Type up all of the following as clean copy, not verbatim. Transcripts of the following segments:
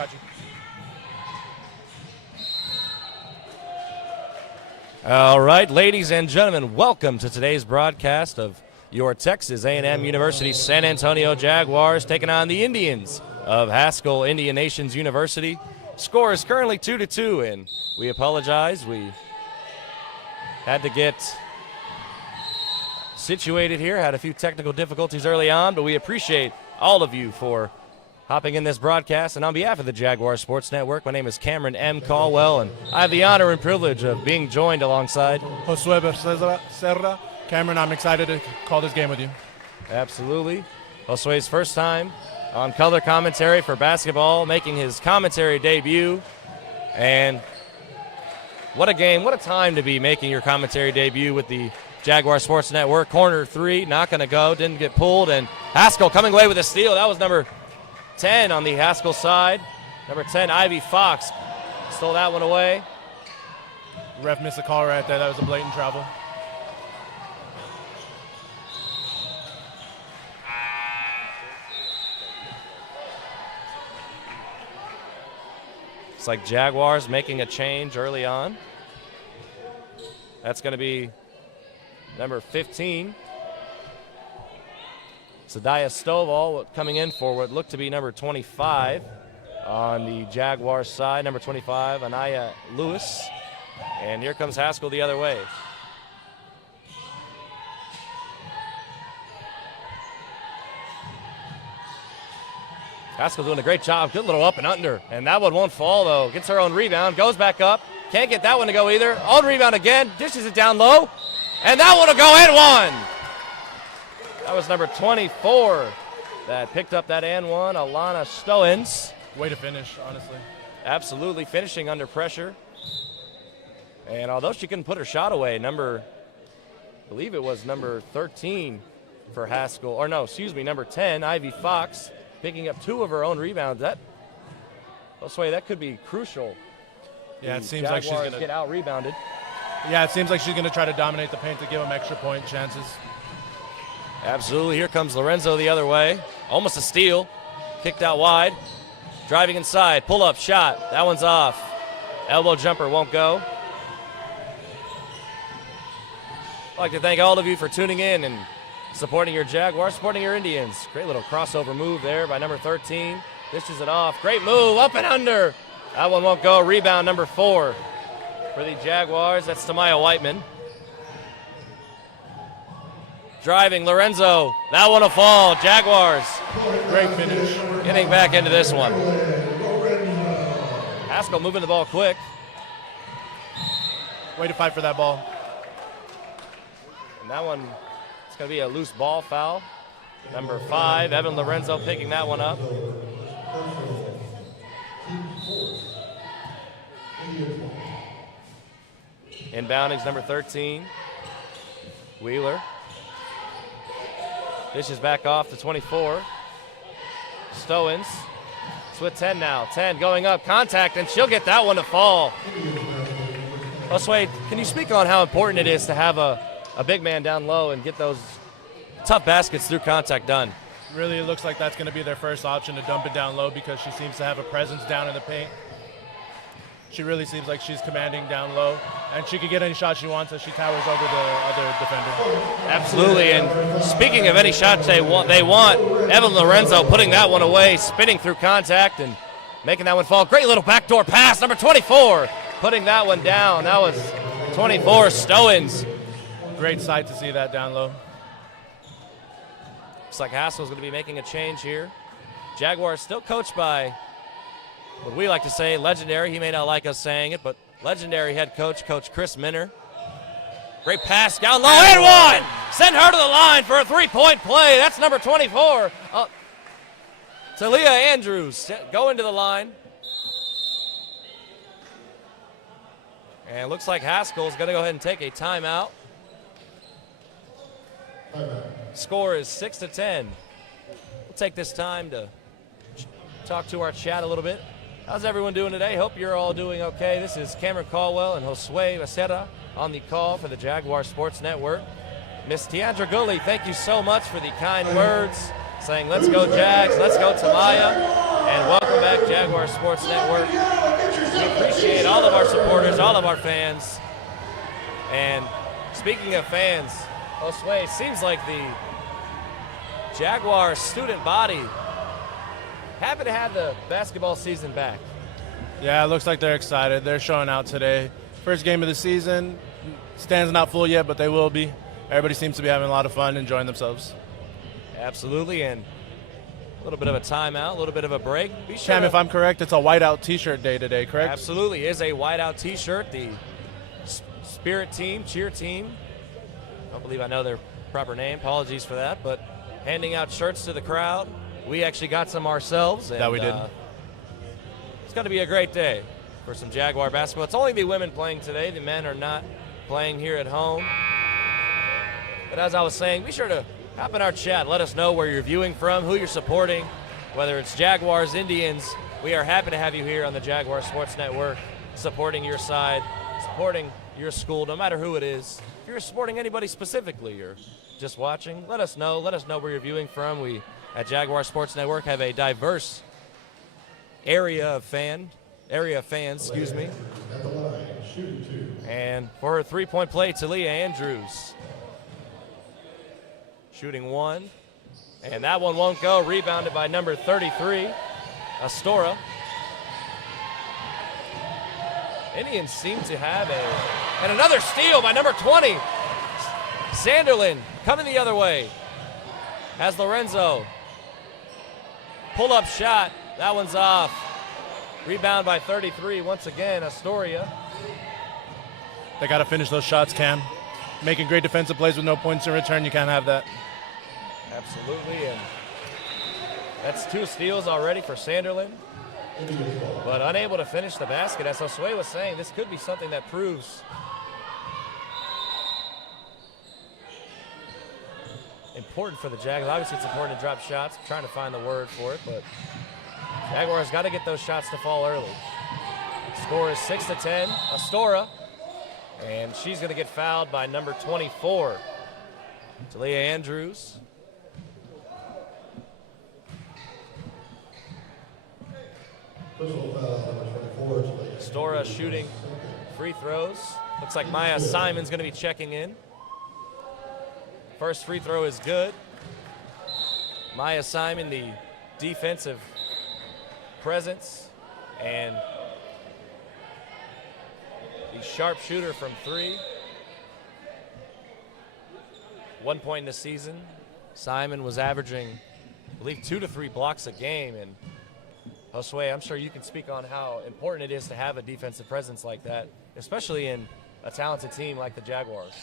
Got you. All right, ladies and gentlemen, welcome to today's broadcast of your Texas A&M University San Antonio Jaguars taking on the Indians of Haskell Indian Nations University. Score is currently 2-2, and we apologize. We had to get situated here, had a few technical difficulties early on, but we appreciate all of you for hopping in this broadcast. And on behalf of the Jaguar Sports Network, my name is Cameron M. Caldwell, and I have the honor and privilege of being joined alongside Josue Serra. Cameron, I'm excited to call this game with you. Absolutely. Josue's first time on color commentary for basketball, making his commentary debut. And what a game, what a time to be making your commentary debut with the Jaguar Sports Network. Corner three, not going to go, didn't get pulled, and Haskell coming away with a steal. That was number 10 on the Haskell side. Number 10, Ivy Fox, stole that one away. Ref missed a call right there. That was a blatant travel. It's like Jaguars making a change early on. That's going to be number 15. Sadiah Stovall coming in for what looked to be number 25 on the Jaguars side. Number 25, Anaya Lewis. And here comes Haskell the other way. Haskell doing a great job. Good little up and under. And that one won't fall, though. Gets her own rebound. Goes back up. Can't get that one to go either. Own rebound again. Dishes it down low. And that one will go and one. That was number 24 that picked up that and one, Alana Stoens. Way to finish, honestly. Absolutely, finishing under pressure. And although she couldn't put her shot away, I believe it was number 13 for Haskell, or no, excuse me, number 10, Ivy Fox, picking up 2 of her own rebounds. That could be crucial. Yeah, it seems Jaguars like she's going to get out rebounded. Yeah, it seems like she's going to try to dominate the paint to give them extra point chances. Absolutely. Here comes Lorenzo the other way. Almost a steal. Kicked out wide. Driving inside. Pull up shot. That one's off. Elbow jumper won't go. I'd like to thank all of you for tuning in and supporting your Jaguars, supporting your Indians. Great little crossover move there by number 13. Dishes it off. Great move. Up and under. That one won't go. Rebound number 4 for the Jaguars. That's Tamaya Whiteman. Driving, Lorenzo. That one will fall. Jaguars. Great finish. Getting back into this one. Haskell moving the ball quick. Way to fight for that ball. And that one, it's going to be a loose ball foul. Number 5, Evan Lorenzo picking that one up. Inbounding's number 13, Wheeler. Dishes back off to 24. Stoens. It's with 10 now. 10 going up, contact, and she'll get that one to fall. Josue, can you speak on how important it is to have a big man down low and get those tough baskets through contact done? Really, it looks like that's going to be their first option, to dump it down low, because she seems to have a presence down in the paint. She really seems like she's commanding down low, and she could get any shot she wants as she towers over the other defender. Absolutely, and speaking of any shots they want, Evan Lorenzo putting that one away, spinning through contact and making that one fall. Great little backdoor pass, number 24, putting that one down. That was 24, Stoens. Great sight to see that down low. Looks like Haskell's going to be making a change here. Jaguars still coached by what we like to say, legendary. He may not like us saying it, but legendary head coach, Coach Chris Minner. Great pass down low and one. Send her to the line for a 3-point play. That's number 24. Talia Andrews going to the line. And it looks like Haskell's going to go ahead and take a timeout. Score is 6-10. We'll take this time to talk to our chat a little bit. How's everyone doing today? Hope you're all doing okay. This is Cameron Caldwell and Josue Becerra on the call for the Jaguar Sports Network. Miss Tiandra Gully, thank you so much for the kind words, saying let's go Jags, let's go Tamaya. And welcome back, Jaguar Sports Network. We appreciate all of our supporters, all of our fans. And speaking of fans, Josue, it seems like the Jaguar student body happy to have the basketball season back. Yeah, it looks like they're excited. They're showing out today. First game of the season. Stands not full yet, but they will be. Everybody seems to be having a lot of fun, enjoying themselves. Absolutely, and a little bit of a timeout, a little bit of a break. Be sure Cam, if I'm correct, it's a whiteout T-shirt day today, correct? Absolutely, is a whiteout T-shirt. The Spirit team, cheer team. I don't believe I know their proper name. Apologies for that, but handing out shirts to the crowd. We actually got some ourselves. And, that we did. It's going to be a great day for some Jaguar basketball. It's only the women playing today. The men are not playing here at home. But as I was saying, be sure to hop in our chat. Let us know where you're viewing from, who you're supporting, whether it's Jaguars, Indians. We are happy to have you here on the Jaguar Sports Network, supporting your side, supporting your school, no matter who it is. If you're supporting anybody specifically or just watching, let us know. Let us know where you're viewing from. We, at Jaguar Sports Network, have a diverse area of fans, excuse me. And for her three-point play, Talia Andrews. Shooting one. And that one won't go. Rebounded by number 33, Astora. Indians seem to have and another steal by number 20. Sanderlin coming the other way. Has Lorenzo. Pull-up shot. That one's off. Rebound by 33 once again, Astoria. They got to finish those shots, Cam. Making great defensive plays with no points in return, you can't have that. Absolutely, and that's two steals already for Sanderlin. But unable to finish the basket. As Josue was saying, this could be something that proves important for the Jaguars. Obviously, it's important to drop shots. I'm trying to find the word for it, but Jaguars got to get those shots to fall early. Score is 6-10. Astora, and she's going to get fouled by number 24, Talia Andrews. Astora shooting free throws. Looks like Maya Simon's going to be checking in. First free throw is good. Maya Simon, the defensive presence and the sharpshooter from three. 1 point in the season. Simon was averaging, I believe, 2 to 3 blocks a game. And Josue, I'm sure you can speak on how important it is to have a defensive presence like that, especially in a talented team like the Jaguars.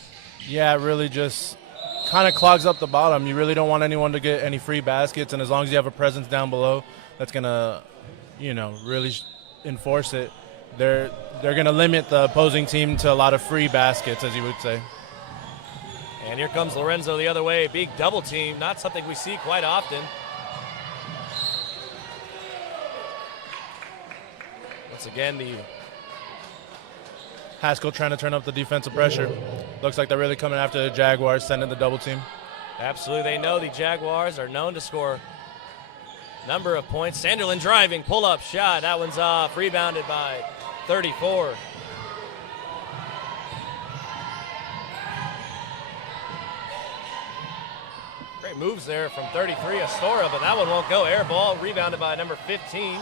Yeah, it really just kind of clogs up the bottom. You really don't want anyone to get any free baskets, and as long as you have a presence down below that's going to, really enforce it, they're going to limit the opposing team to a lot of free baskets, as you would say. And here comes Lorenzo the other way. Big double team, not something we see quite often. Once again, the Haskell trying to turn up the defensive pressure. Looks like they're really coming after the Jaguars, sending the double team. Absolutely. They know the Jaguars are known to score number of points. Sanderlin driving, pull-up shot. That one's off. Rebounded by 34. Great moves there from 33, Astora, but that one won't go. Air ball, rebounded by number 15,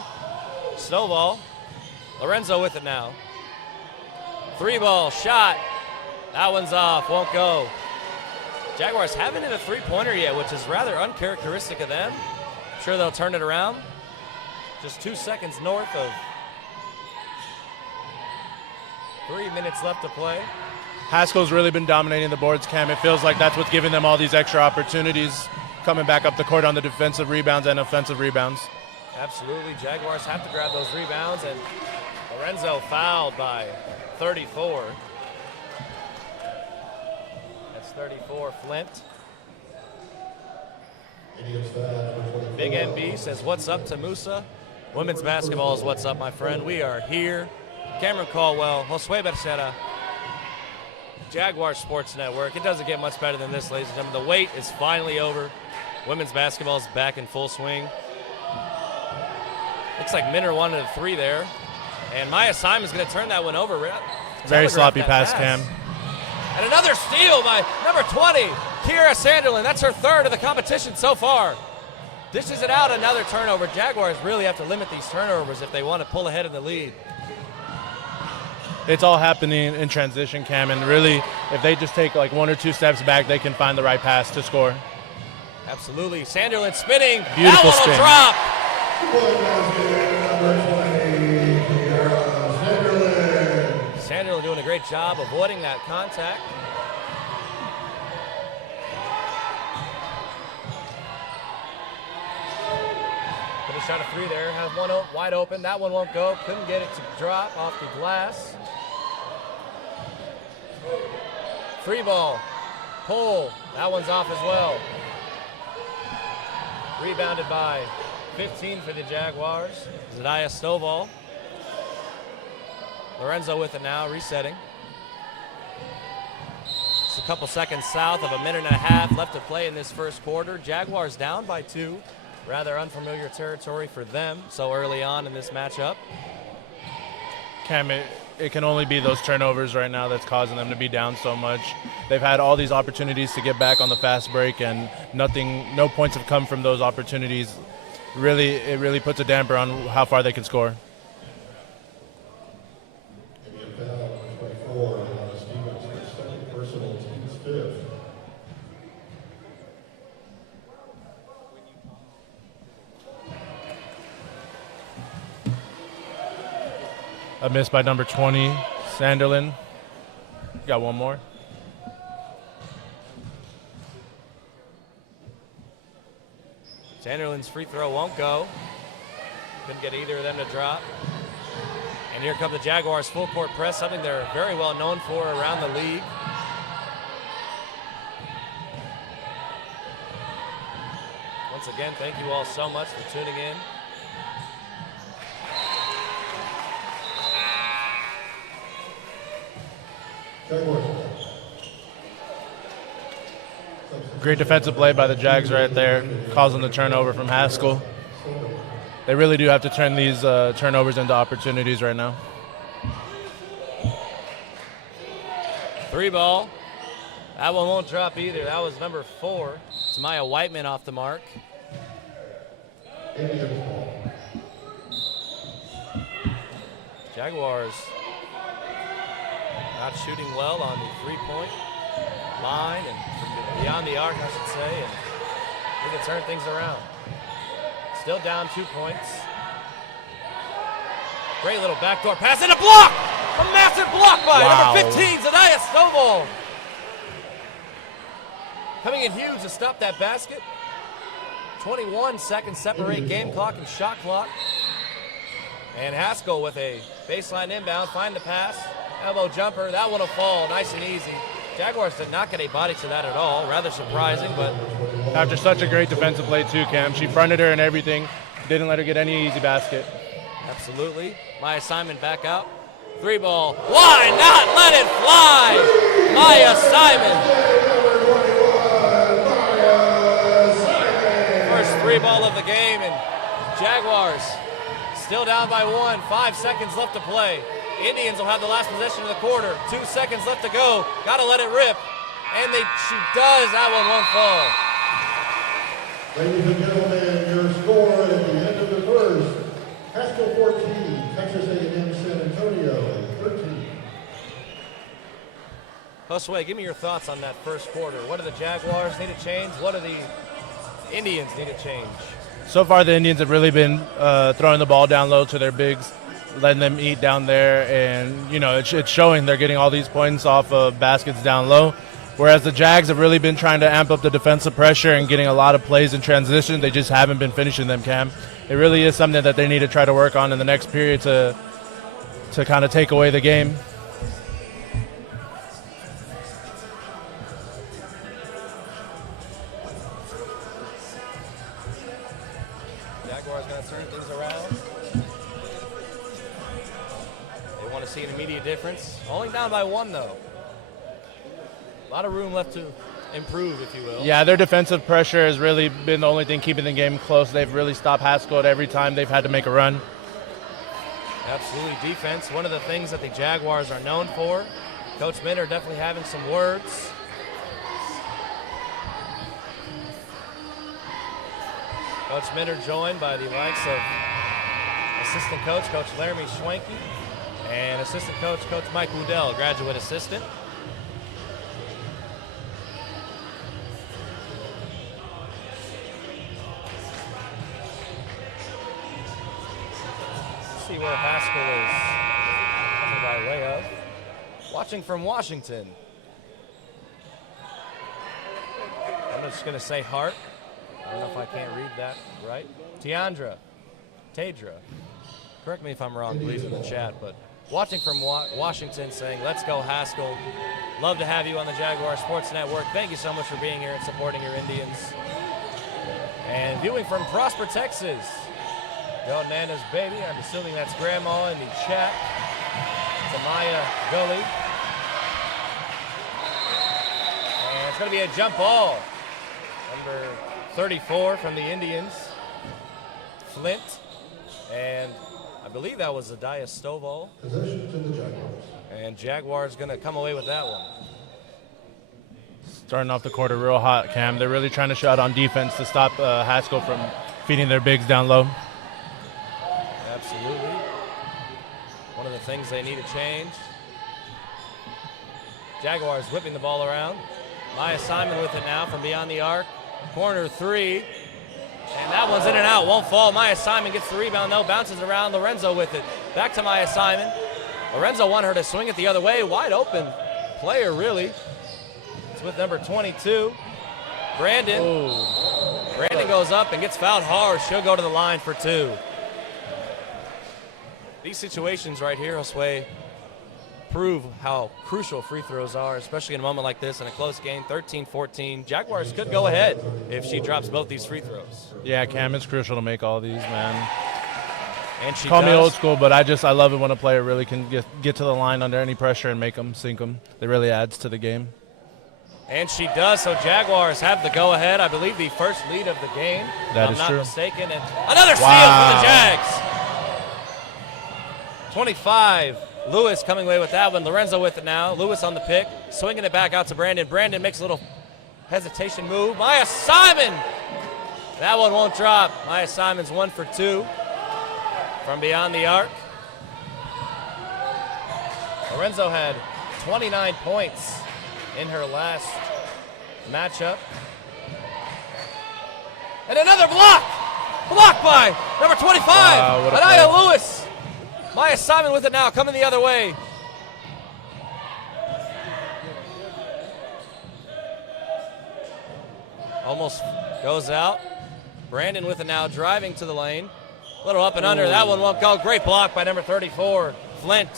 Snowball. Lorenzo with it now. 3-ball shot. That one's off, won't go. Jaguars haven't hit a three-pointer yet, which is rather uncharacteristic of them. I'm sure they'll turn it around. Just 2 seconds north of 3 minutes left to play. Haskell's really been dominating the boards, Cam. It feels like that's what's giving them all these extra opportunities, coming back up the court on the defensive rebounds and offensive rebounds. Absolutely. Jaguars have to grab those rebounds, and Lorenzo fouled by 34. That's 34, Flint. Big NB says, what's up, TAMUSA? Women's basketball is what's up, my friend. We are here. Cameron Caldwell, Josue Becerra, Jaguar Sports Network. It doesn't get much better than this, ladies and gentlemen. The wait is finally over. Women's basketball is back in full swing. Looks like Minner wanted a 3 there. And Maya Simon's going to turn that one over. Very sloppy pass, Cam. And another steal by number 20, Kira Sanderlin. That's her 3rd of the competition so far. Dishes it out, another turnover. Jaguars really have to limit these turnovers if they want to pull ahead in the lead. It's all happening in transition, Cam, and really, if they just take like 1 or 2 steps back, they can find the right pass to score. Absolutely. Sanderlin spinning. Beautiful that one spin. will drop. Sanderlin doing a great job avoiding that contact. Could have shot a 3 there. Have one wide open. That one won't go. Couldn't get it to drop off the glass. Free ball. Pull. That one's off as well. Rebounded by 15 for the Jaguars. Zadiah Stovall. Lorenzo with it now, resetting. Just a couple seconds south of a minute and a half left to play in this first quarter. Jaguars down by 2. Rather unfamiliar territory for them so early on in this matchup. Cam, it can only be those turnovers right now that's causing them to be down so much. They've had all these opportunities to get back on the fast break, and no points have come from those opportunities. It really puts a damper on how far they can score. A miss by number 20, Sanderlin. Got one more. Sanderlin's free throw won't go. Couldn't get either of them to drop. And here come the Jaguars full court press, something they're very well known for around the league. Once again, thank you all so much for tuning in. Great defensive play by the Jags right there, causing the turnover from Haskell. They really do have to turn these turnovers into opportunities right now. 3 ball. That one won't drop either. That was number 4. It's Maya Whiteman off the mark. Jaguars not shooting well on the 3-point line and from beyond the arc, I should say, and we can turn things around. Still down 2 points. Great little backdoor pass and a block! A massive block by number 15, Zadiah Stovall. Coming in huge to stop that basket. 21 seconds separate game clock and shot clock. And Haskell with a baseline inbound, find the pass, elbow jumper, that one will fall, nice and easy. Jaguars did not get a body to that at all, rather surprising, but. After such a great defensive play too, Cam, she fronted her and everything, didn't let her get any easy basket. Absolutely. Maya Simon back out. 3 ball, why not let it fly? Maya Simon. First 3 ball of the game, and Jaguars still down by 1, 5 seconds left to play. Indians will have the last possession of the quarter. 2 seconds left to go. Got to let it rip. And she does. That one won't fall. Ladies and gentlemen, your score at the end of the first. Haskell 14, Texas A&M San Antonio 13. Josue, give me your thoughts on that first quarter. What do the Jaguars need to change? What do the Indians need to change? So far, the Indians have really been throwing the ball down low to their bigs, letting them eat down there, and it's showing. They're getting all these points off of baskets down low, whereas the Jags have really been trying to amp up the defensive pressure and getting a lot of plays in transition. They just haven't been finishing them, Cam. It really is something that they need to try to work on in the next period to kind of take away the game. Jaguars going to turn things around. They want to see an immediate difference. Only down by 1, though. A lot of room left to improve, if you will. Yeah, their defensive pressure has really been the only thing keeping the game close. They've really stopped Haskell at every time they've had to make a run. Absolutely, defense, one of the things that the Jaguars are known for. Coach Minter definitely having some words. Coach Minter joined by the likes of assistant coach, Coach Laramie Schwenke, and assistant coach, Coach Mike Woodell, graduate assistant. Let's see where Haskell is coming by way of. Watching from Washington. I'm just going to say Hart. I don't know if I can't read that right. Tadra. Correct me if I'm wrong, please, in the chat. But watching from Washington saying, let's go Haskell. Love to have you on the Jaguar Sports Network. Thank you so much for being here and supporting your Indians. And viewing from Prosper, Texas. Go Nana's baby. I'm assuming that's Grandma in the chat. Tamaya Gully. And it's going to be a jump ball. Number 34 from the Indians, Flint, and I believe that was Adiah Stovall. Possession to the Jaguars. And Jaguars going to come away with that one. Starting off the quarter real hot, Cam. They're really trying to shut on defense to stop Haskell from feeding their bigs down low. Absolutely. One of the things they need to change. Jaguars whipping the ball around. Maya Simon with it now from beyond the arc. Corner three, and that one's in and out, won't fall. Maya Simon gets the rebound though, bounces around. Lorenzo with it. Back to Maya Simon. Lorenzo wanted her to swing it the other way. Wide open player, really. It's with number 22, Brandon. Ooh. Brandon goes up and gets fouled hard. She'll go to the line for two. These situations right here, Josue, prove how crucial free throws are, especially in a moment like this in a close game, 13-14. Jaguars could go ahead if she drops both these free throws. Yeah, Cam, it's crucial to make all these, man. And she Call does. me old school, but I love it when a player really can get to the line under any pressure and make them, sink them. It really adds to the game. And she does, so Jaguars have the go-ahead. I believe the first lead of the game, That if is I'm true. not mistaken. And another steal Wow. for the Jags. 25. Lewis coming away with that one. Lorenzo with it now. Lewis on the pick, swinging it back out to Brandon. Brandon makes a little hesitation move. Maya Simon. That one won't drop. Maya Simon's 1 for 2 from beyond the arc. Lorenzo had 29 points in her last matchup. And another block! Blocked by number 25, Wow, what a Adiah play. Lewis. Maya Simon with it now, coming the other way. Almost goes out. Brandon with it now, driving to the lane. Little up and under, that one won't go. Great block by number 34, Flint.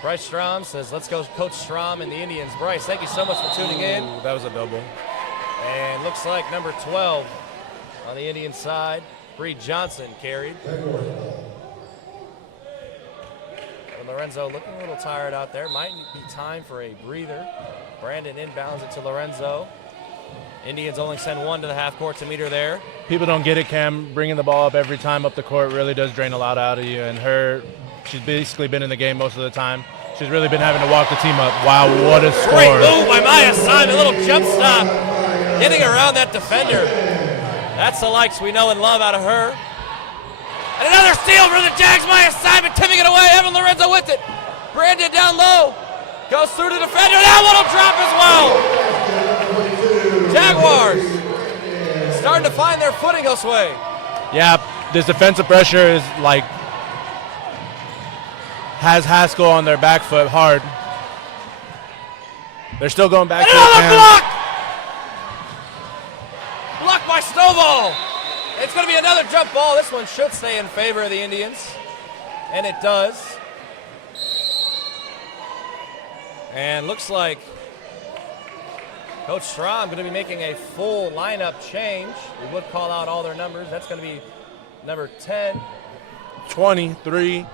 Bryce Strom says, let's go Coach Strom and the Indians. Bryce, thank you so much for tuning in. Ooh, that was a double. And looks like number 12 on the Indian side, Bree Johnson carried. And Lorenzo looking a little tired out there. Might be time for a breather. Brandon inbounds it to Lorenzo. Indians only send one to the half court to meet her there. People don't get it, Cam. Bringing the ball up every time up the court really does drain a lot out of you. And she's basically been in the game most of the time. She's really been having to walk the team up. Wow, what a score. Great move by Maya Simon. A little jump stop. Getting around that defender. That's the likes we know and love out of her. And another steal for the Jags. Maya Simon tipping it away. Evan Lorenzo with it. Brandon down low. Goes through the defender. That one will drop as well. Jaguars starting to find their footing, Josue. Yeah, this defensive pressure is has Haskell on their back foot hard. They're still going back to it, Another Cam. block! Blocked by Stovall. It's going to be another jump ball. This one should stay in favor of the Indians. And it does. And looks like Coach Strom going to be making a full lineup change. We would call out all their numbers. That's going to be number 10. 23.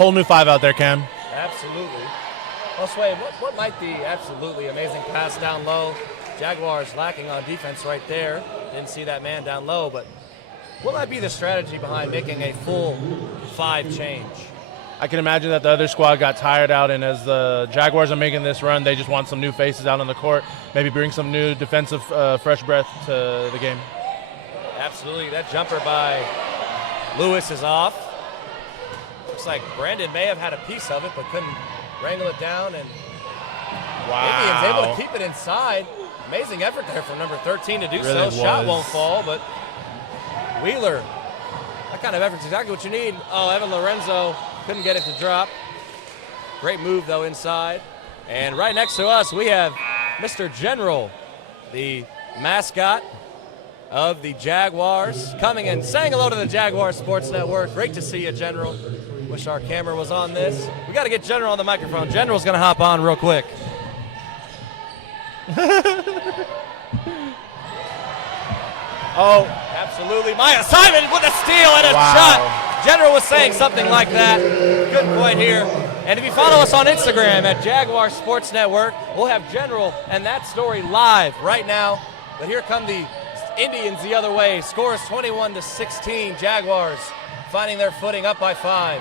whole new 5 out there, Cam. Absolutely. Well, Sway, what might be absolutely amazing pass down low? Jaguars lacking on defense right there. Didn't see that man down low, but what might be the strategy behind making a full 5 change? I can imagine that the other squad got tired out, and as the Jaguars are making this run, they just want some new faces out on the court, maybe bring some new defensive fresh breath to the game. Absolutely. That jumper by Lewis is off. Looks like Brandon may have had a piece of it, but couldn't wrangle it down, and Indians able to keep it inside. Amazing effort there from number 13 to do so. Shot won't fall, but Wheeler, that kind of effort's exactly what you need. Oh, Evan Lorenzo couldn't get it to drop. Great move, though, inside. And right next to us, we have Mr. General, the mascot of the Jaguars, coming and saying hello to the Jaguar Sports Network. Great to see you, General. Wish our camera was on this. We got to get General on the microphone. General's going to hop on real quick. Oh, absolutely. Maya Simon with a steal and a shot. General was saying something like that. Good point here. And if you follow us on Instagram at Jaguar Sports Network, we'll have General and that story live right now. But here come the Indians the other way. Scores 21-16. Jaguars finding their footing, up by 5.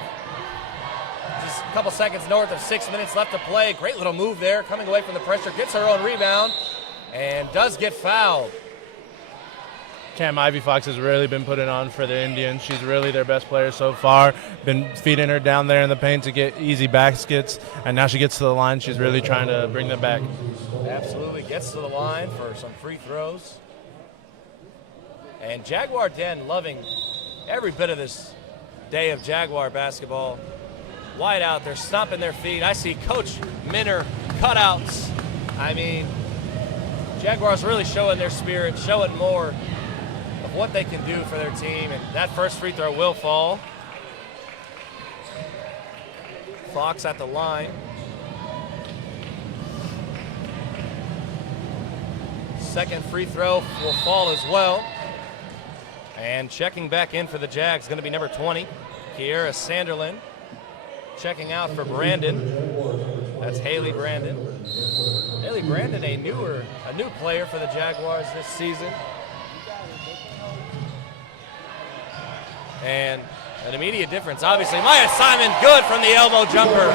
Just a couple seconds north of 6 minutes left to play. Great little move there, coming away from the pressure. Gets her own rebound and does get fouled. Cam Ivy Fox has really been putting on for the Indians. She's really their best player so far. Been feeding her down there in the paint to get easy baskets, and now she gets to the line. She's really trying to bring them back. Absolutely. Gets to the line for some free throws. And Jaguar Den loving every bit of this day of Jaguar basketball. Wide out, they're stomping their feet. I see Coach Minner cutouts. I mean, Jaguars really showing their spirit, showing more of what they can do for their team, and that first free throw will fall. Fox at the line. Second free throw will fall as well. And checking back in for the Jags, going to be number 20, Kiera Sanderlin. Checking out for Brandon. That's Haley Brandon. Haley Brandon, a new player for the Jaguars this season. And an immediate difference, obviously. Maya Simon, good from the elbow jumper.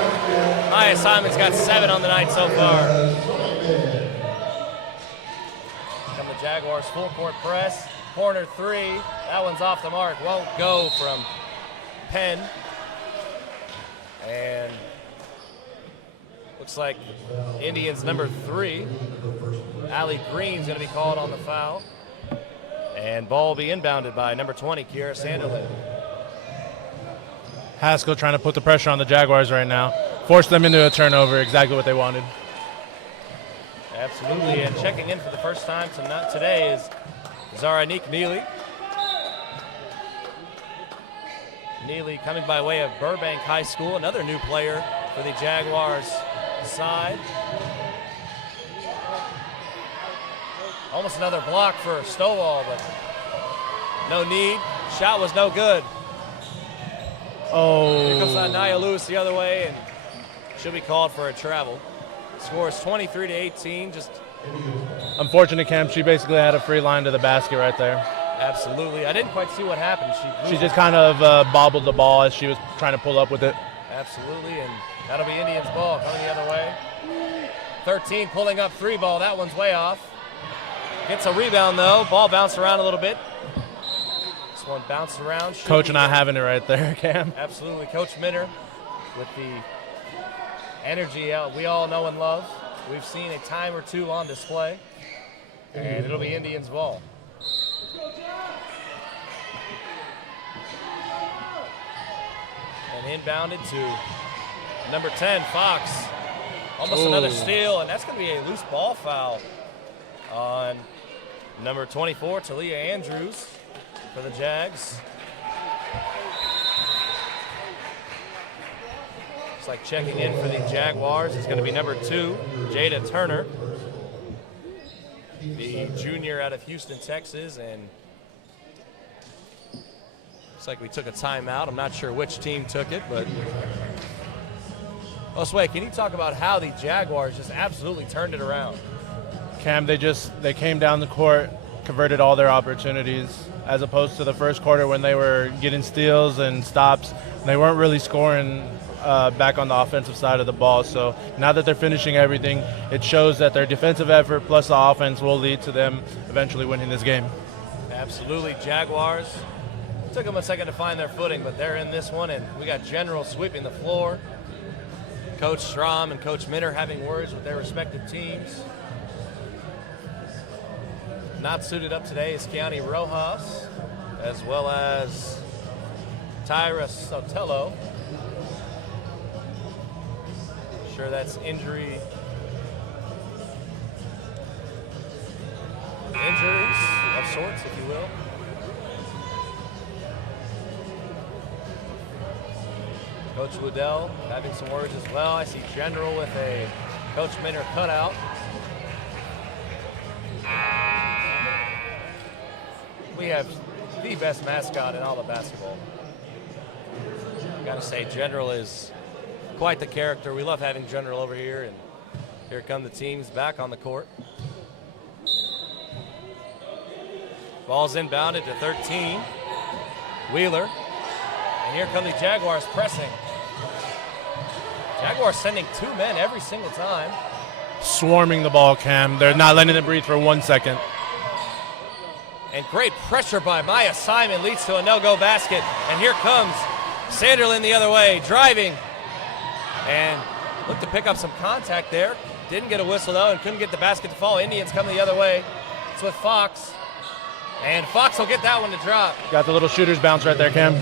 Maya Simon's got 7 on the night so far. Come the Jaguars full court press. Corner 3, that one's off the mark. Won't go from Penn. And looks like Indians number 3, Allie Green's going to be called on the foul. And ball will be inbounded by number 20, Kiera Sanderlin. Haskell trying to put the pressure on the Jaguars right now. Force them into a turnover, exactly what they wanted. Absolutely, and checking in for the first time today is Zaranique Neely. Neely coming by way of Burbank High School, another new player for the Jaguars side. Almost another block for Stovall, but no need. Shot was no good. Oh. Here comes Nia Lewis the other way, and she'll be called for a travel. Scores 23-18. Just unfortunate, Cam. She basically had a free line to the basket right there. Absolutely. I didn't quite see what happened. She just kind of bobbled the ball as she was trying to pull up with it. Absolutely, and that'll be Indians' ball coming the other way. 13 pulling up 3 ball. That one's way off. Gets a rebound, though. Ball bounced around a little bit. This one bounced around. Coach not having it right there, Cam. Absolutely. Coach Minner with the energy we all know and love. We've seen a time or two on display. And it'll be Indians' ball. And inbounded to number 10, Fox. Almost another steal, and that's going to be a loose ball foul on number 24, Talia Andrews, for the Jags. Looks like checking in for the Jaguars is going to be number 2, Jada Turner, the junior out of Houston, Texas, and Looks like we took a timeout. I'm not sure which team took it, but Josue, can you talk about how the Jaguars just absolutely turned it around? Cam, they came down the court, converted all their opportunities, as opposed to the first quarter when they were getting steals and stops. They weren't really scoring back on the offensive side of the ball. So now that they're finishing everything, it shows that their defensive effort plus the offense will lead to them eventually winning this game. Absolutely. Jaguars took them a second to find their footing, but they're in this one, and we got General sweeping the floor. Coach Strom and Coach Minner having words with their respective teams. Not suited up today is Keani Rojas, as well as Tyra Sotelo. Sure that's injuries of sorts, if you will. Coach Liddell having some words as well. I see General with a Coach Minner cutout. We have the best mascot in all of basketball. Gotta say, General is quite the character. We love having General over here, and here come the teams back on the court. Ball's inbounded to 13. Wheeler. And here come the Jaguars pressing. Jaguars sending 2 men every single time. Swarming the ball, Cam. They're not letting it breathe for 1 second. And great pressure by Maya Simon leads to a no-go basket. And here comes Sanderlin the other way, driving. And looked to pick up some contact there. Didn't get a whistle, though, and couldn't get the basket to fall. Indians coming the other way. It's with Fox. And Fox will get that one to drop. Got the little shooter's bounce right there, Cam.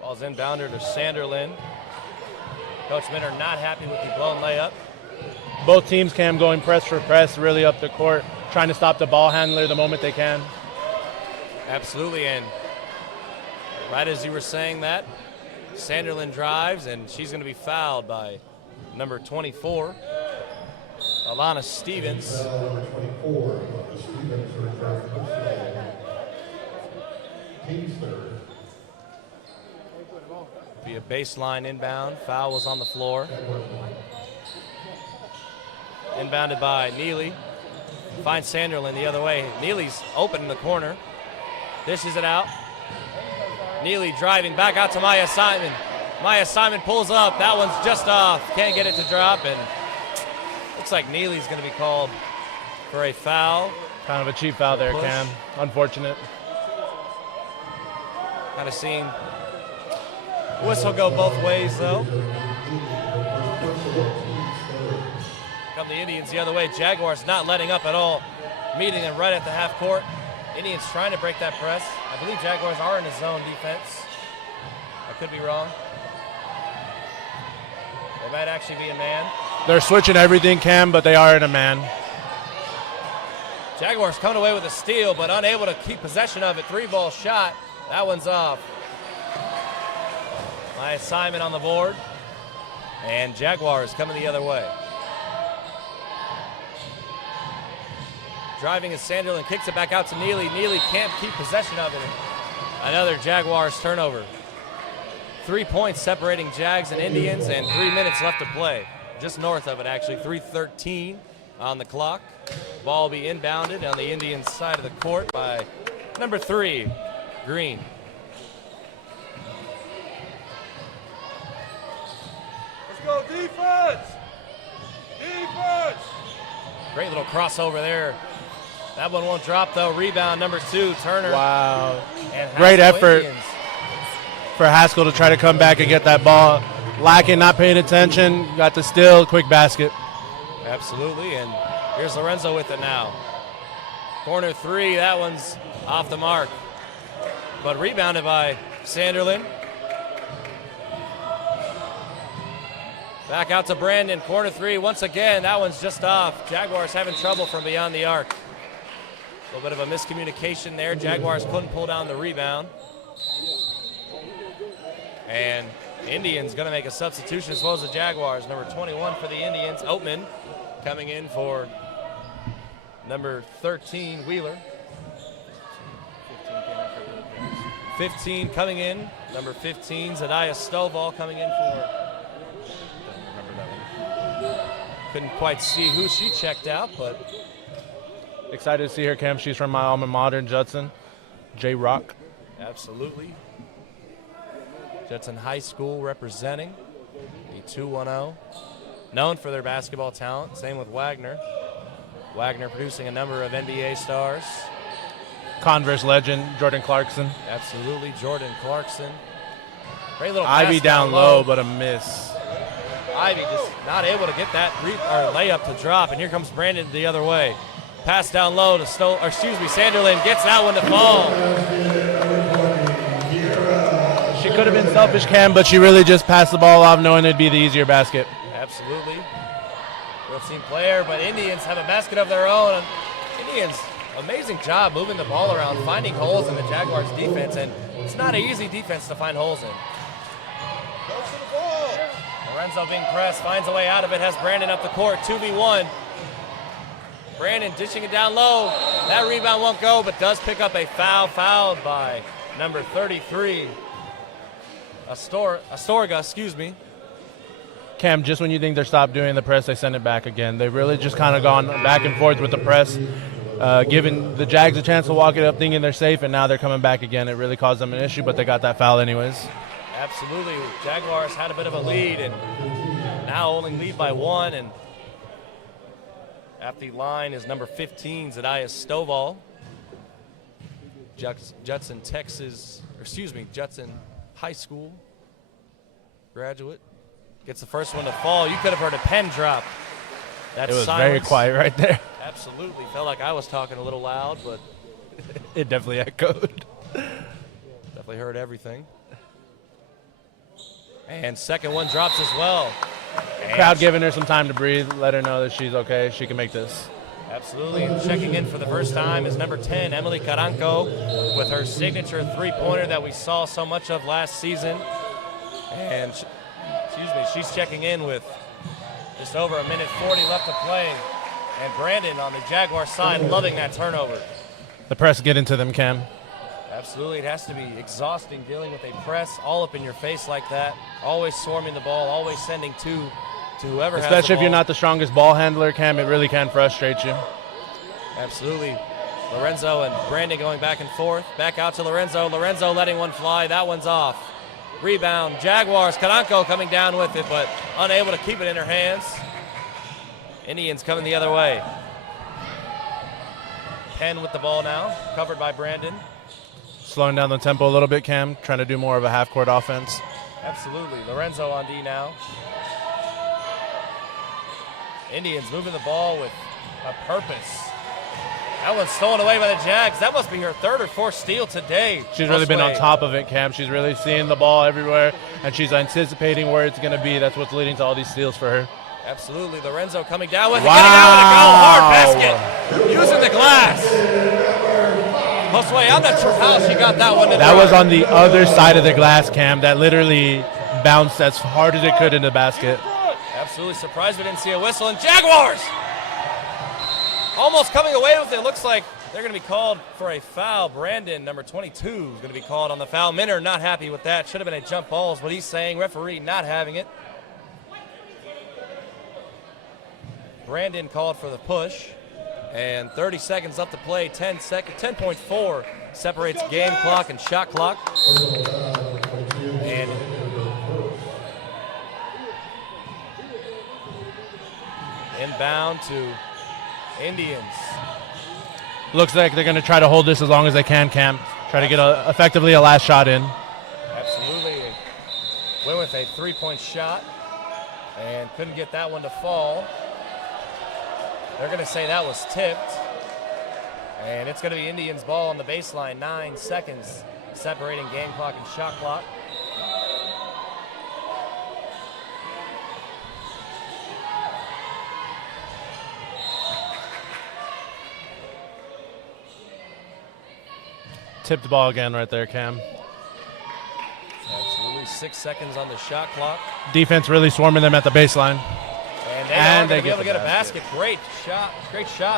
Ball's inbounder to Sanderlin. Coach Minner not happy with the blown layup. Both teams, Cam, going press for press, really up the court, trying to stop the ball handler the moment they can. Absolutely, and right as you were saying that, Sanderlin drives, and she's going to be fouled by number 24, Alana Stevens. Number 24, Stevens, team's third. Be a baseline inbound. Foul was on the floor. Inbounded by Neely. Finds Sanderlin the other way. Neely's open in the corner. Dishes it out. Neely driving back out to Maya Simon. Maya Simon pulls up. That one's just off. Can't get it to drop, and looks like Neely's going to be called for a foul. Kind of a cheap foul there, Cam. Unfortunate. Kind of seen whistle go both ways, though. Come the Indians the other way. Jaguars not letting up at all. Meeting them right at the half court. Indians trying to break that press. I believe Jaguars are in a zone defense. I could be wrong. They might actually be a man. They're switching everything, Cam, but they are in a man. Jaguars coming away with a steal, but unable to keep possession of it. 3-ball shot. That one's off. Maya Simon on the board. And Jaguars coming the other way. Driving is Sanderlin, kicks it back out to Neely. Neely can't keep possession of it. Another Jaguars turnover. 3 points separating Jags and Indians, and 3 minutes left to play. Just north of it, actually. 3:13 on the clock. Ball will be inbounded on the Indians' side of the court by number 3, Green. Let's go defense! Defense! Great little crossover there. That one won't drop, though. Rebound, number 2, Turner. Wow. And Great Haskell effort Indians. for Haskell to try to come back and get that ball. Lacking, not paying attention. Got the steal, quick basket. Absolutely, and here's Lorenzo with it now. Corner 3, that one's off the mark. But rebounded by Sanderlin. Back out to Brandon, corner 3, once again, that one's just off. Jaguars having trouble from beyond the arc. A little bit of a miscommunication there. Jaguars couldn't pull down the rebound. And Indians going to make a substitution as well as the Jaguars. Number 21 for the Indians, Oatman, coming in for number 13, Wheeler. 15 coming in, number 15, Zadiah Stovall coming in for, couldn't quite see who she checked out, but. Excited to see her, Cam. She's from my alma mater, Judson. J-Rock. Absolutely. Judson High School representing the 210. Known for their basketball talent. Same with Wagner. Wagner producing a number of NBA stars. Converse legend, Jordan Clarkson. Absolutely, Jordan Clarkson. Great little Ivy pass down low, but a miss. Ivy just not able to get that layup to drop, and here comes Brandon the other way. Pass down low to Sanderlin gets that one to fall. She could have been selfish, Cam, but she really just passed the ball off knowing it'd be the easier basket. Absolutely. Real team player, but Indians have a basket of their own. Indians, amazing job moving the ball around, finding holes in the Jaguars' defense, and it's not an easy defense to find holes in. Lorenzo being pressed, finds a way out of it, has Brandon up the court, 2v1. Brandon dishing it down low. That rebound won't go, but does pick up a foul. Fouled by number 33, Astorga, excuse me. Cam, just when you think they're stopped doing the press, they send it back again. They've really just kind of gone back and forth with the press, giving the Jags a chance to walk it up thinking they're safe, and now they're coming back again. It really caused them an issue, but they got that foul anyways. Absolutely. Jaguars had a bit of a lead, and now only lead by one, and at the line is number 15, Zadiah Stovall. Judson High School graduate. Gets the first one to fall. You could have heard a pen drop. That's it was silence. very quiet right there. Absolutely. Felt like I was talking a little loud, but it definitely echoed. Definitely heard everything. And second one drops as well. Crowd giving her some time to breathe, let her know that she's okay. She can make this. Absolutely. And checking in for the first time is number 10, Emily Caranco, with her signature three-pointer that we saw so much of last season. And she's checking in with just over a minute 40 left to play. And Brandon on the Jaguar side loving that turnover. The press get into them, Cam. Absolutely. It has to be exhausting dealing with a press all up in your face like that. Always swarming the ball, always sending to whoever has the ball. Especially if you're not the strongest ball handler, Cam, it really can frustrate you. Absolutely. Lorenzo and Brandon going back and forth. Back out to Lorenzo. Lorenzo letting one fly. That one's off. Rebound. Jaguars. Caranco coming down with it, but unable to keep it in her hands. Indians coming the other way. Penn with the ball now. Covered by Brandon. Slowing down the tempo a little bit, Cam. Trying to do more of a half-court offense. Absolutely. Lorenzo on D now. Indians moving the ball with a purpose. That one's stolen away by the Jags. That must be her third or fourth steal today. She's really been on top of it, Cam. She's really seeing the ball everywhere, and she's anticipating where it's going to be. That's what's leading to all these steals for her. Absolutely. Lorenzo coming down with it, getting out with a go. Hard basket. Using the glass. Josue, I'm not sure how she got that one to That drop. was on the other side of the glass, Cam. That literally bounced as hard as it could into the basket. Absolutely surprised we didn't see a whistle. And Jaguars almost coming away with it. Looks like they're going to be called for a foul. Brandon, number 22, is going to be called on the foul. Minner not happy with that. Should have been a jump ball is what he's saying. Referee not having it. Brandon called for the push. And 30 seconds left to play. 10.4 separates game clock and shot clock. And inbound to Indians. Looks like they're going to try to hold this as long as they can, Cam. Try to get effectively a last shot in. Absolutely. Went with a three-point shot and couldn't get that one to fall. They're going to say that was tipped. And it's going to be Indians' ball on the baseline. 9 seconds separating game clock and shot clock. Tipped the ball again right there, Cam. Absolutely. 6 seconds on the shot clock. Defense really swarming them at the baseline. And And they be able to get a basket. Great shot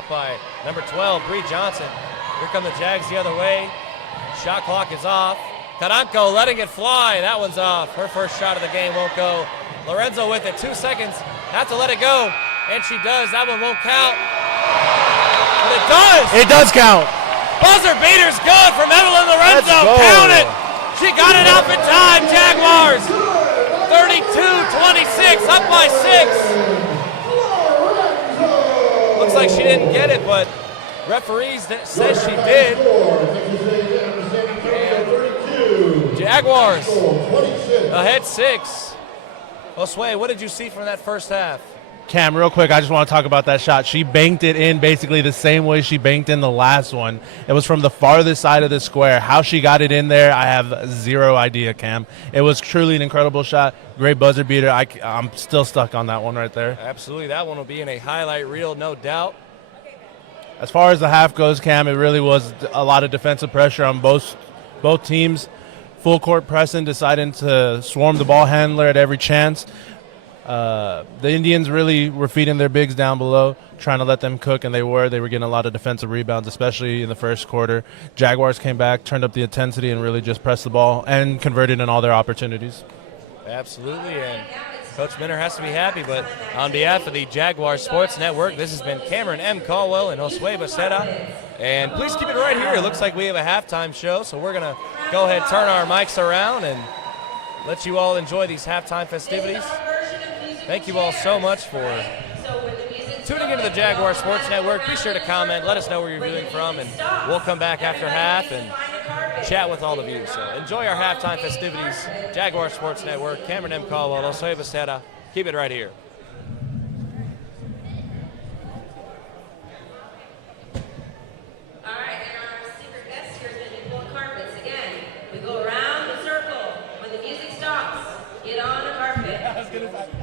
by number 12, Bree Johnson. Here come the Jags the other way. Shot clock is off. Karanko letting it fly. That one's off. Her first shot of the game won't go. Lorenzo with it. 2 seconds. Have to let it go. And she does. That one won't count. But it does. It does count. Buzzer beater's good from Evelyn Lorenzo. Count it. She got it up in time. Jaguars 32-26. Up by 6. Looks like she didn't get it, but referees says she did. And Jaguars ahead 6. Josue, what did you see from that first half? Cam, real quick, I just want to talk about that shot. She banked it in basically the same way she banked in the last one. It was from the farthest side of the square. How she got it in there, I have zero idea, Cam. It was truly an incredible shot. Great buzzer beater. I'm still stuck on that one right there. Absolutely. That one will be in a highlight reel, no doubt. As far as the half goes, Cam, it really was a lot of defensive pressure on both teams. Full court pressing, deciding to swarm the ball handler at every chance. The Indians really were feeding their bigs down below, trying to let them cook, and they were getting a lot of defensive rebounds, especially in the first quarter. Jaguars came back, turned up the intensity, and really just pressed the ball and converted in all their opportunities. Absolutely, and Coach Minner has to be happy, but on behalf of the Jaguar Sports Network, this has been Cameron M. Caldwell and Josue Becerra. And please keep it right here. It looks like we have a halftime show, so we're going to go ahead and turn our mics around and let you all enjoy these halftime festivities. Thank you all so much for tuning into the Jaguar Sports Network. Be sure to comment. Let us know where you're viewing from, and we'll come back after half and chat with all of you. So enjoy our halftime festivities. Jaguar Sports Network, Cameron M. Caldwell, Josue Becerra. Keep it right here. All right, and our secret guest here is going to be full carpets. Again, we go around the circle. When the music stops, get on the carpet.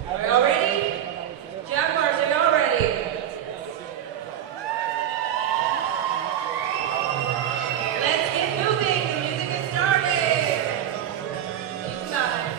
Are y'all ready? Jaguars, are y'all ready? Let's get moving. The music is started. You got it.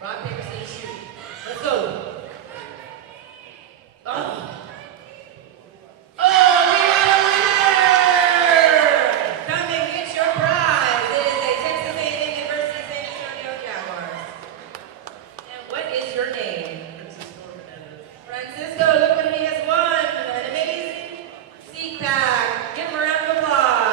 Rock, paper, scissors, shoot. Let's go. Oh. Oh, we got a winner! Come and get your prize. It is a Texas A&M University San Antonio Jaguars. And what is your name? Francisco, look what he has won. An amazing seat pack. Give him a round of applause.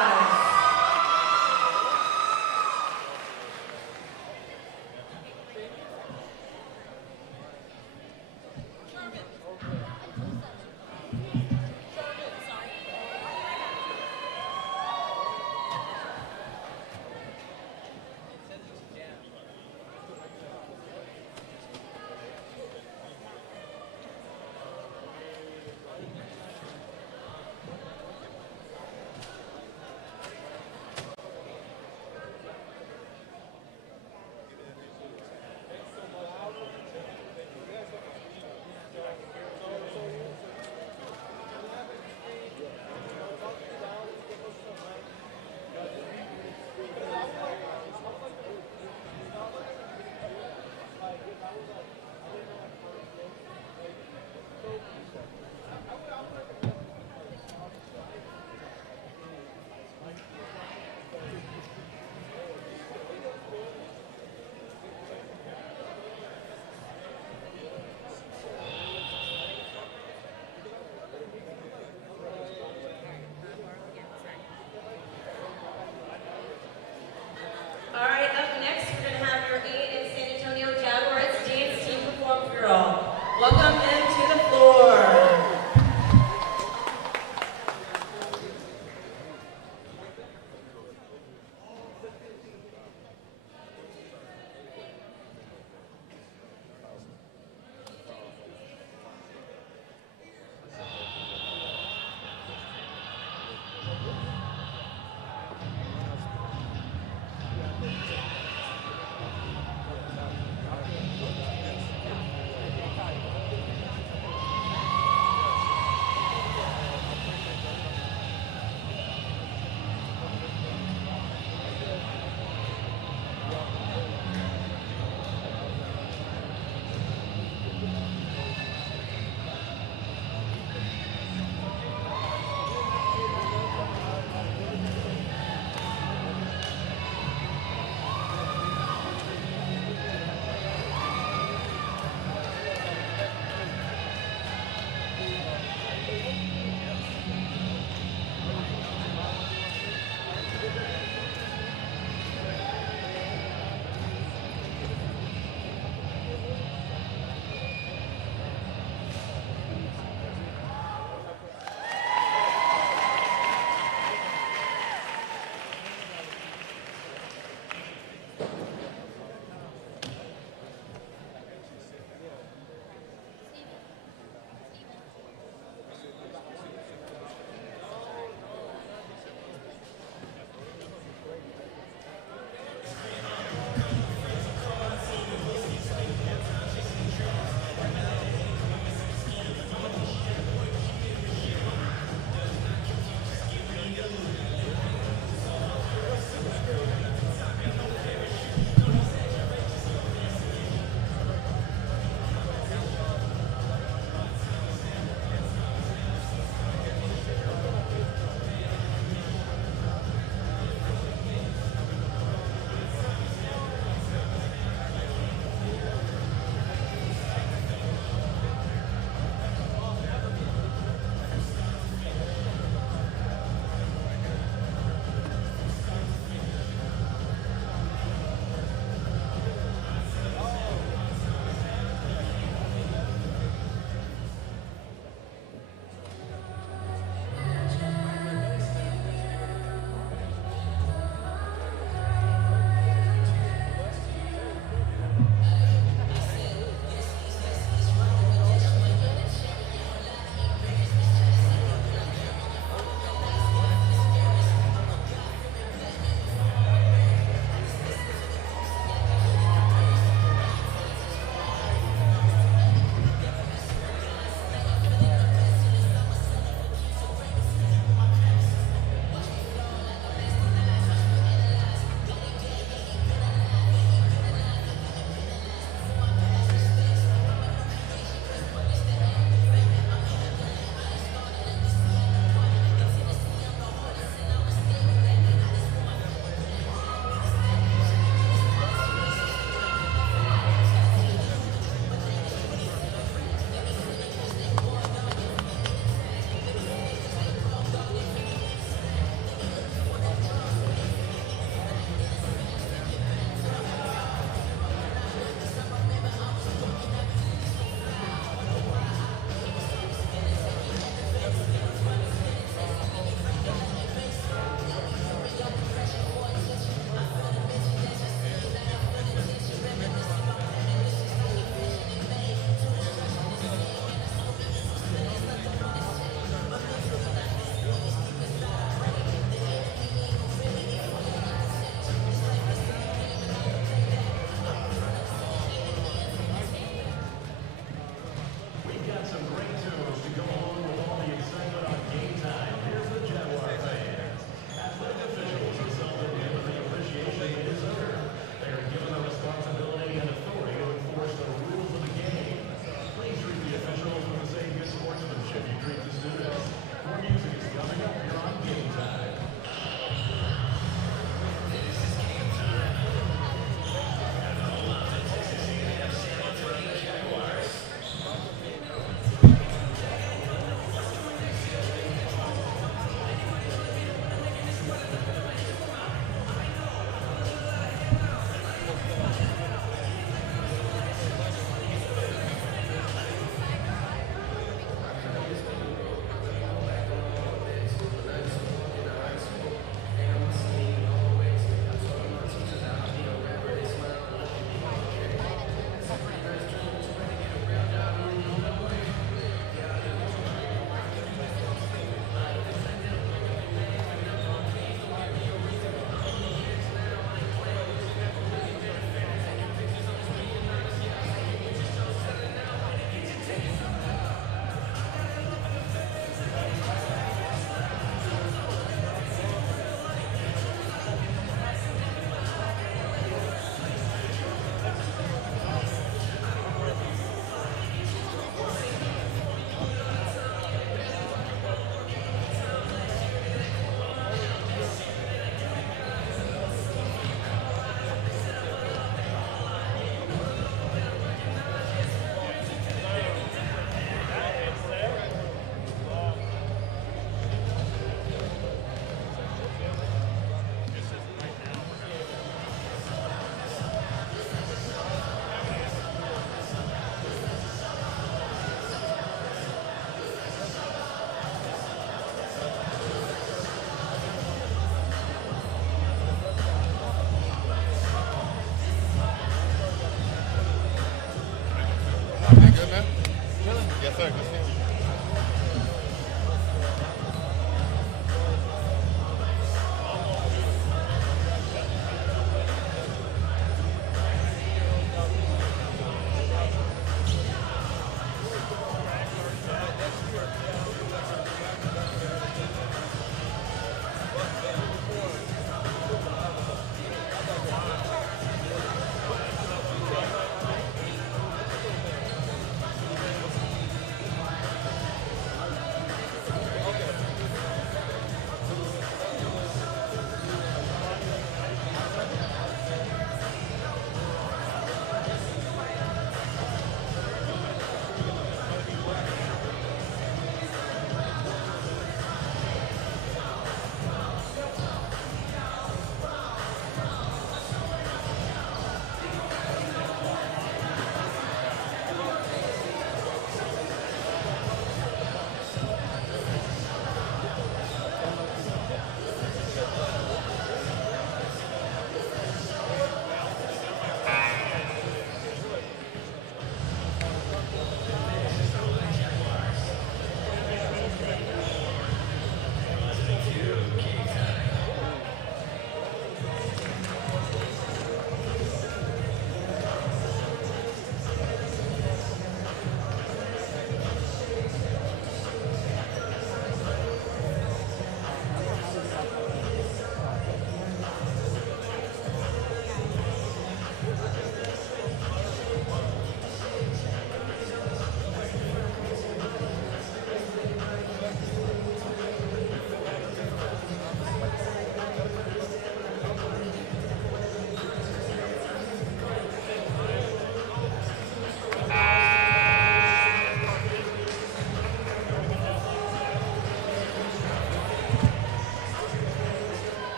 Yes, sir. Good seeing you.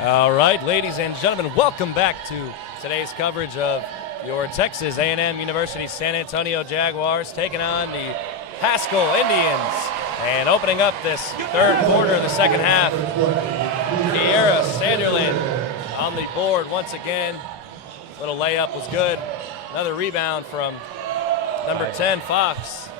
All right, ladies and gentlemen, welcome back to today's coverage of your Texas A&M University San Antonio Jaguars taking on the Haskell Indians. And opening up this third quarter of the second half, Kiera Sanderlin on the board once again. Little layup was good. Another rebound from number 10, Fox.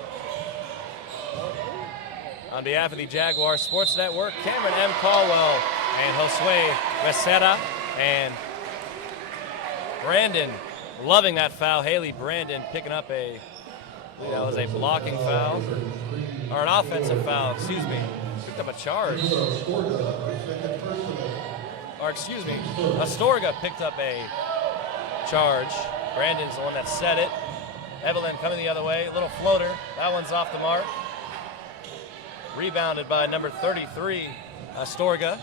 On behalf of the Jaguar Sports Network, Cameron M. Caldwell and Josue Becerra, and Brandon loving that foul. Haley Brandon picking up that was a blocking foul, or an offensive foul, excuse me. Picked up a charge. Or excuse me, Astorga picked up a charge. Brandon's the one that set it. Evelyn coming the other way, a little floater. That one's off the mark. Rebounded by number 33, Astorga.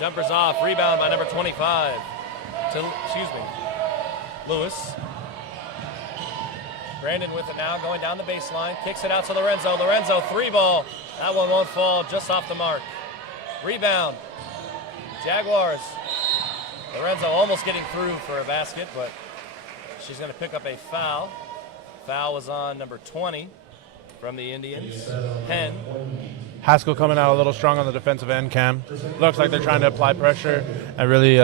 Jumpers off, rebound by number 25, Lewis. Brandon with it now, going down the baseline, kicks it out to Lorenzo. Lorenzo, three ball. That one won't fall, just off the mark. Rebound, Jaguars. Lorenzo almost getting through for a basket, but she's going to pick up a foul. Foul was on number 20 from the Indians, Penn. Haskell coming out a little strong on the defensive end, Cam. Looks like they're trying to apply pressure and really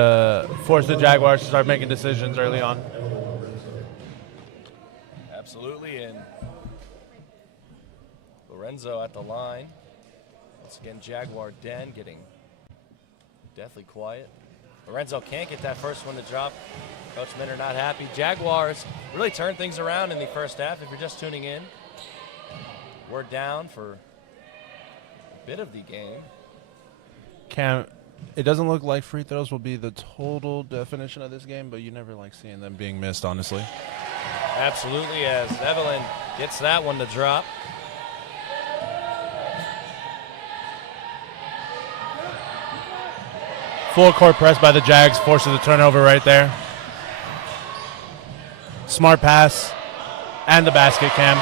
force the Jaguars to start making decisions early on. Absolutely, and Lorenzo at the line. Once again, Jaguar Den getting deathly quiet. Lorenzo can't get that first one to drop. Coach Minter not happy. Jaguars really turned things around in the first half. If you're just tuning in, we're down for a bit of the game. Cam, it doesn't look like free throws will be the total definition of this game, but you never like seeing them being missed, honestly. Absolutely, as Evelyn gets that one to drop. full court press by the Jags forces a turnover right there. Smart pass and the basket, Cam.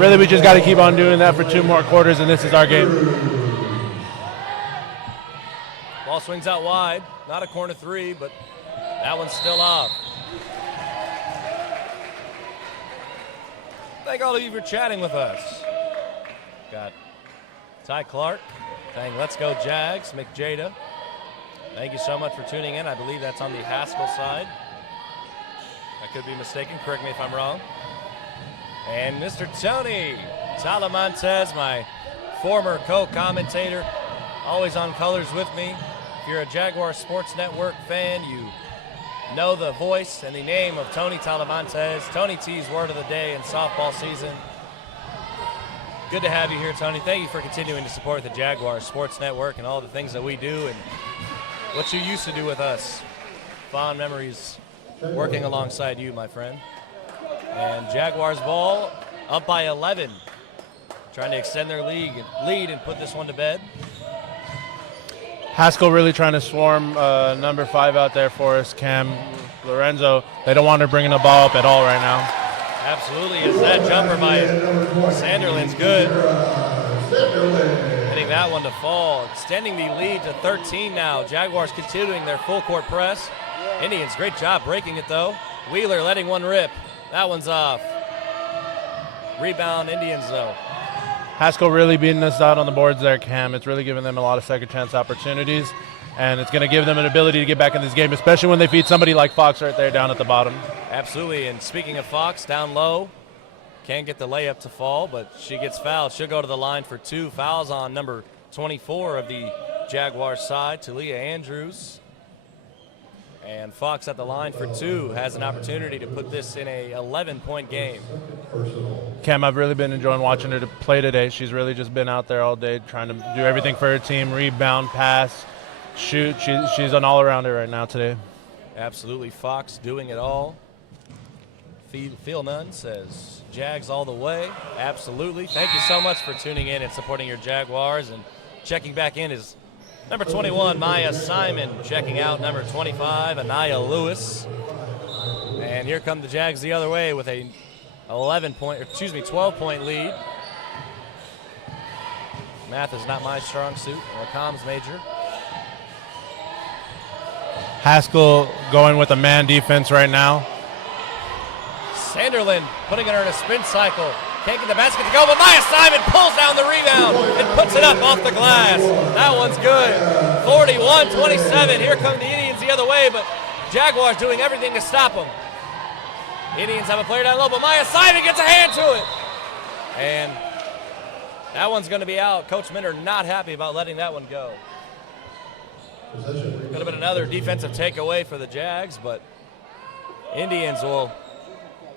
Really, we just got to keep on doing that for 2 more quarters, and this is our game. Ball swings out wide. Not a corner 3, but that one's still off. Thank all of you for chatting with us. Got Ty Clark saying, let's go Jags. McJada, thank you so much for tuning in. I believe that's on the Haskell side. I could be mistaken. Correct me if I'm wrong. And Mr. Tony Talamantes, my former co-commentator, always on colors with me. If you're a Jaguar Sports Network fan, you know the voice and the name of Tony Talamantes. Tony T's word of the day in softball season. Good to have you here, Tony. Thank you for continuing to support the Jaguar Sports Network and all the things that we do and what you used to do with us. Fond memories working alongside you, my friend. And Jaguars ball up by 11. Trying to extend their lead and put this one to bed. Haskell really trying to swarm number 5 out there for us, Cam. Lorenzo, they don't want her bringing the ball up at all right now. Absolutely, as that jumper by Sanderlin's good. Hitting that one to fall, extending the lead to 13 now. Jaguars continuing their full court press. Indians, great job breaking it though. Wheeler letting one rip. That one's off. Rebound Indians though. Haskell really beating us out on the boards there, Cam. It's really giving them a lot of second chance opportunities, and it's going to give them an ability to get back in this game, especially when they feed somebody like Fox right there down at the bottom. Absolutely, and speaking of Fox, down low, can't get the layup to fall, but she gets fouled. She'll go to the line for 2 fouls on number 24 of the Jaguars side, Talia Andrews. And Fox at the line for 2 has an opportunity to put this in a 11-point game. Cam, I've really been enjoying watching her to play today. She's really just been out there all day trying to do everything for her team, rebound, pass, shoot. She's an all-arounder right now today. Absolutely, Fox doing it all. Feel none says Jags all the way. Absolutely. Thank you so much for tuning in and supporting your Jaguars. And checking back in is number 21, Maya Simon. Checking out number 25, Anaya Lewis. And here come the Jags the other way with a 12-point lead. Math is not my strong suit. I'm a comms major. Haskell going with a man defense right now. Sanderlin putting her in a sprint cycle. Can't get the basket to go, but Maya Simon pulls down the rebound and puts it up off the glass. That one's good. 41-27. Here come the Indians the other way, but Jaguars doing everything to stop them. Indians have a player down low, but Maya Simon gets a hand to it. And that one's going to be out. Coach Minter not happy about letting that one go. Could have been another defensive takeaway for the Jags, but Indians will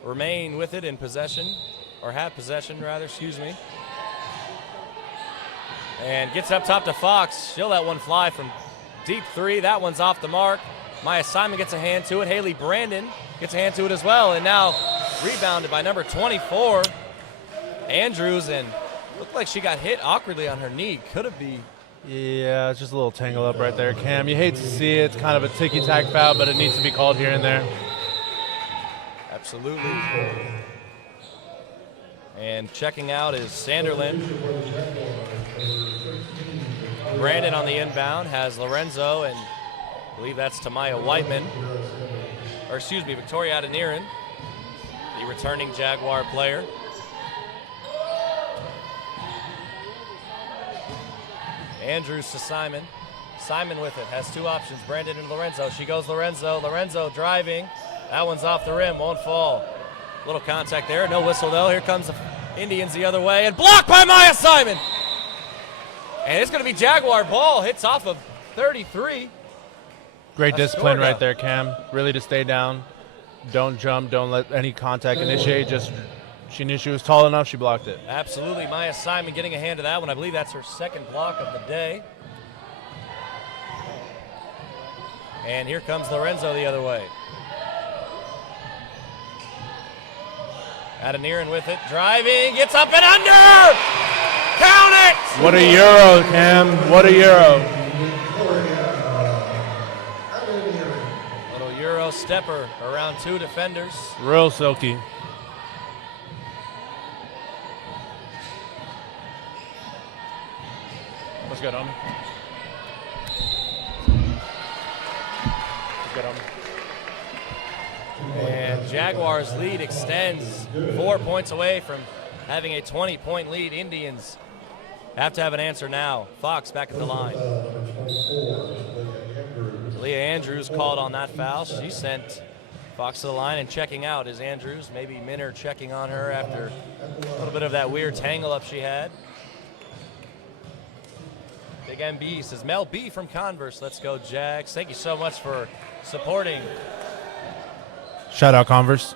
remain with it in possession, or have possession rather, excuse me. And gets up top to Fox. She'll let one fly from deep 3. That one's off the mark. Maya Simon gets a hand to it. Haley Brandon gets a hand to it as well. And now rebounded by number 24, Andrews, and looked like she got hit awkwardly on her knee. Could it be? Yeah, it's just a little tangle up right there, Cam. You hate to see it. It's kind of a ticky-tack foul, but it needs to be called here and there. Absolutely. And checking out is Sanderlin. Brandon on the inbound has Lorenzo, and I believe that's Tamaya Whiteman. Or excuse me, Victoria Adeniran, the returning Jaguar player. Andrews to Simon. Simon with it, has 2 options, Brandon and Lorenzo. She goes Lorenzo. Lorenzo driving. That one's off the rim, won't fall. Little contact there, no whistle though. Here comes the Indians the other way, and blocked by Maya Simon. And it's going to be Jaguar ball, hits off of 33. Great discipline right there, Cam. Really to stay down. Don't jump, don't let any contact initiate. Just, she knew she was tall enough, she blocked it. Absolutely, Maya Simon getting a hand to that one. I believe that's her 2nd block of the day. And here comes Lorenzo the other way. Adeniran with it, driving, gets up and under! Count it! What a Euro, Cam, what a Euro. go stepper around 2 defenders. Real silky. What's good, homie? What's good, homie? And Jaguars lead extends 4 points away from having a 20-point lead. Indians have to have an answer now. Fox back at the line. Leah Andrews called on that foul. She sent Fox to the line, and checking out is Andrews. Maybe Minner checking on her after a little bit of that weird tangle up she had. Big MB says, Mel B from Converse. Let's go, Jags. Thank you so much for supporting Shout out Converse.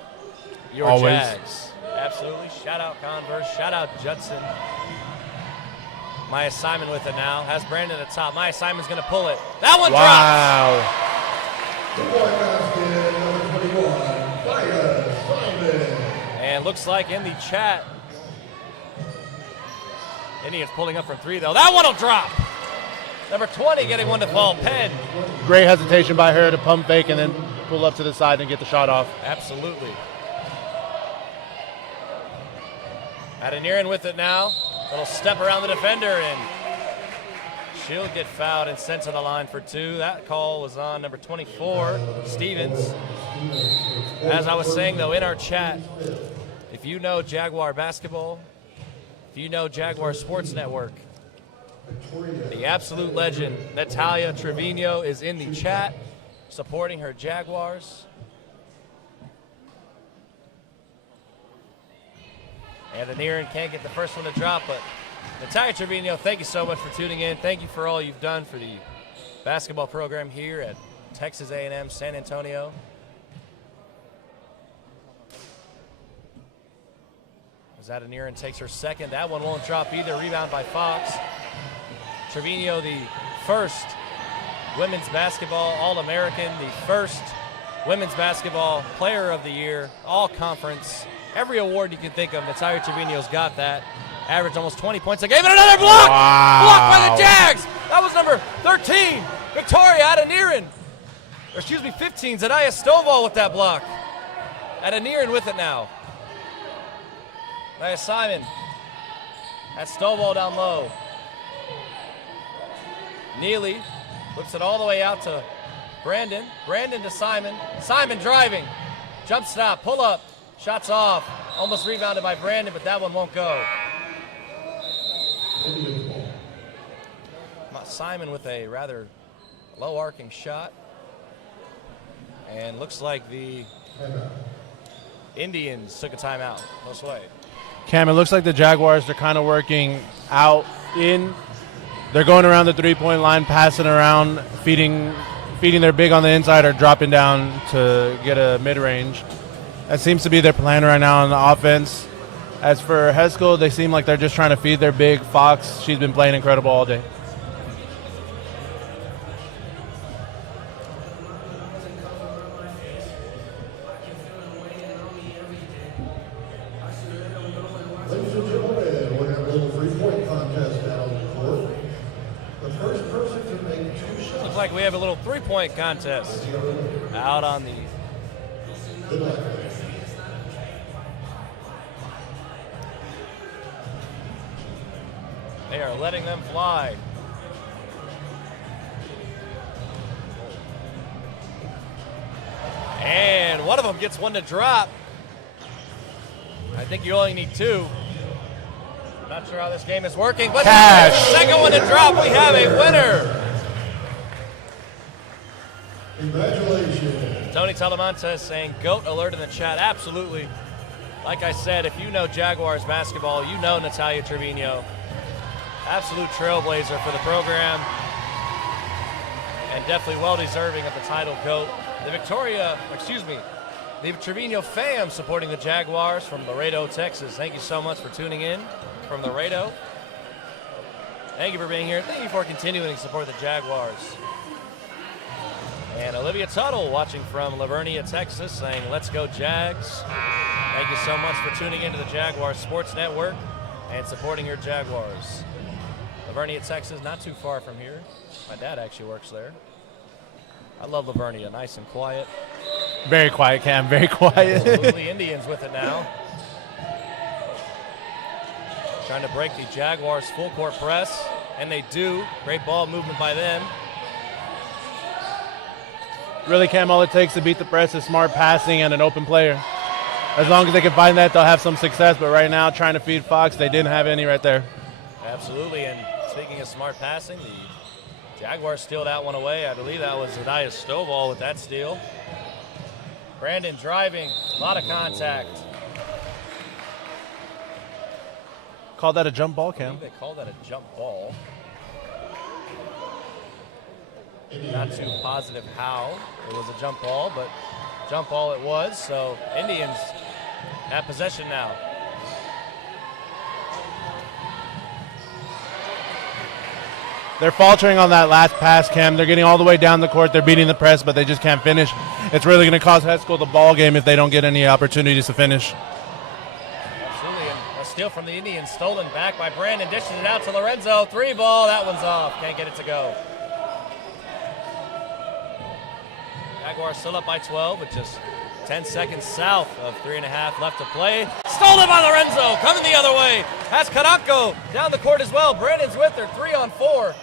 your Always. Jags. Absolutely. Shout out Converse. Shout out Judson. Maya Simon with it now. Has Brandon at the top. Maya Simon's going to pull it. That one drops. And looks like in the chat, Indians pulling up from 3, though. That one will drop. Number 20 getting one to fall. Penn. Great hesitation by her to pump fake and then pull up to the side and get the shot off. Absolutely. Adeniran with it now. Little step around the defender, and she'll get fouled and sent to the line for 2. That call was on number 24, Stevens. As I was saying, though, in our chat, if you know Jaguar Basketball, if you know Jaguar Sports Network, the absolute legend, Natalia Trevino, is in the chat supporting her Jaguars. And Adeniran can't get the first one to drop, but Natalia Trevino, thank you so much for tuning in. Thank you for all you've done for the basketball program here at Texas A&M San Antonio. As Adeniran takes her second, that one won't drop either. Rebound by Fox. Trevino, the first women's basketball All-American, the first women's basketball player of the year, all-conference. Every award you can think of, Natalia Trevino's got that. Averaged almost 20 points a game, and another block! Wow. Blocked by the Jags! That was number 13, Victoria Adeniran. Or excuse me, 15, Zadaya Stovall with that block. Adeniran with it now. Nia Simon. That's Stovall down low. Neely looks it all the way out to Brandon. Brandon to Simon. Simon driving. Jump stop, pull up. Shots off. Almost rebounded by Brandon, but that one won't go. Simon with a rather low arcing shot. And looks like the Indians took a timeout. Close way. Cam, it looks like the Jaguars are kind of working out in. They're going around the three-point line, passing around, feeding their big on the inside or dropping down to get a mid-range. That seems to be their plan right now on the offense. As for Haskell, they seem like they're just trying to feed their big. Fox, she's been playing incredible all day. Ladies and gentlemen, we're having a little three-point contest down on the court. The first person to make 2 shots. Looks like we have a little three-point contest out on the. Good luck. They are letting them fly. And one of them gets one to drop. I think you only need 2. Not sure how this game is working, but Cash. Second one to drop. We have a winner. Congratulations. Tony Talamantes saying GOAT alert in the chat. Absolutely. Like I said, if you know Jaguars basketball, you know Natalia Trevino. Absolute trailblazer for the program. And definitely well deserving of the title GOAT. The Trevino fam supporting the Jaguars from Laredo, Texas. Thank you so much for tuning in from Laredo. Thank you for being here. Thank you for continuing to support the Jaguars. And Olivia Tuttle watching from Lavernia, Texas, saying, let's go Jags. Thank you so much for tuning into the Jaguar Sports Network and supporting your Jaguars. Lavernia, Texas, not too far from here. My dad actually works there. I love Lavernia, nice and quiet. Very quiet, Cam. Very quiet. Absolutely, Indians with it now. Trying to break the Jaguars' full court press, and they do. Great ball movement by them. Really, Cam, all it takes to beat the press is smart passing and an open player. As long as they can find that, they'll have some success. But right now, trying to feed Fox, they didn't have any right there. Absolutely, and speaking of smart passing, the Jaguars steal that one away. I believe that was Zadiah Stovall with that steal. Brandon driving, a lot of contact. Call that a jump ball, I Cam. think they call that a jump ball. Not too positive how it was a jump ball, but jump ball it was. So Indians have possession now. They're faltering on that last pass, Cam. They're getting all the way down the court. They're beating the press, but they just can't finish. It's really going to cost Haskell the ball game if they don't get any opportunities to finish. Absolutely, and a steal from the Indians, stolen back by Brandon, dishes it out to Lorenzo. 3 ball, that one's off. Can't get it to go. Jaguars still up by 12 with just 10 seconds south of 3.5 left to play. Stolen by Lorenzo, coming the other way. Has Caranco down the court as well. Brandon's with her, 3-on-4.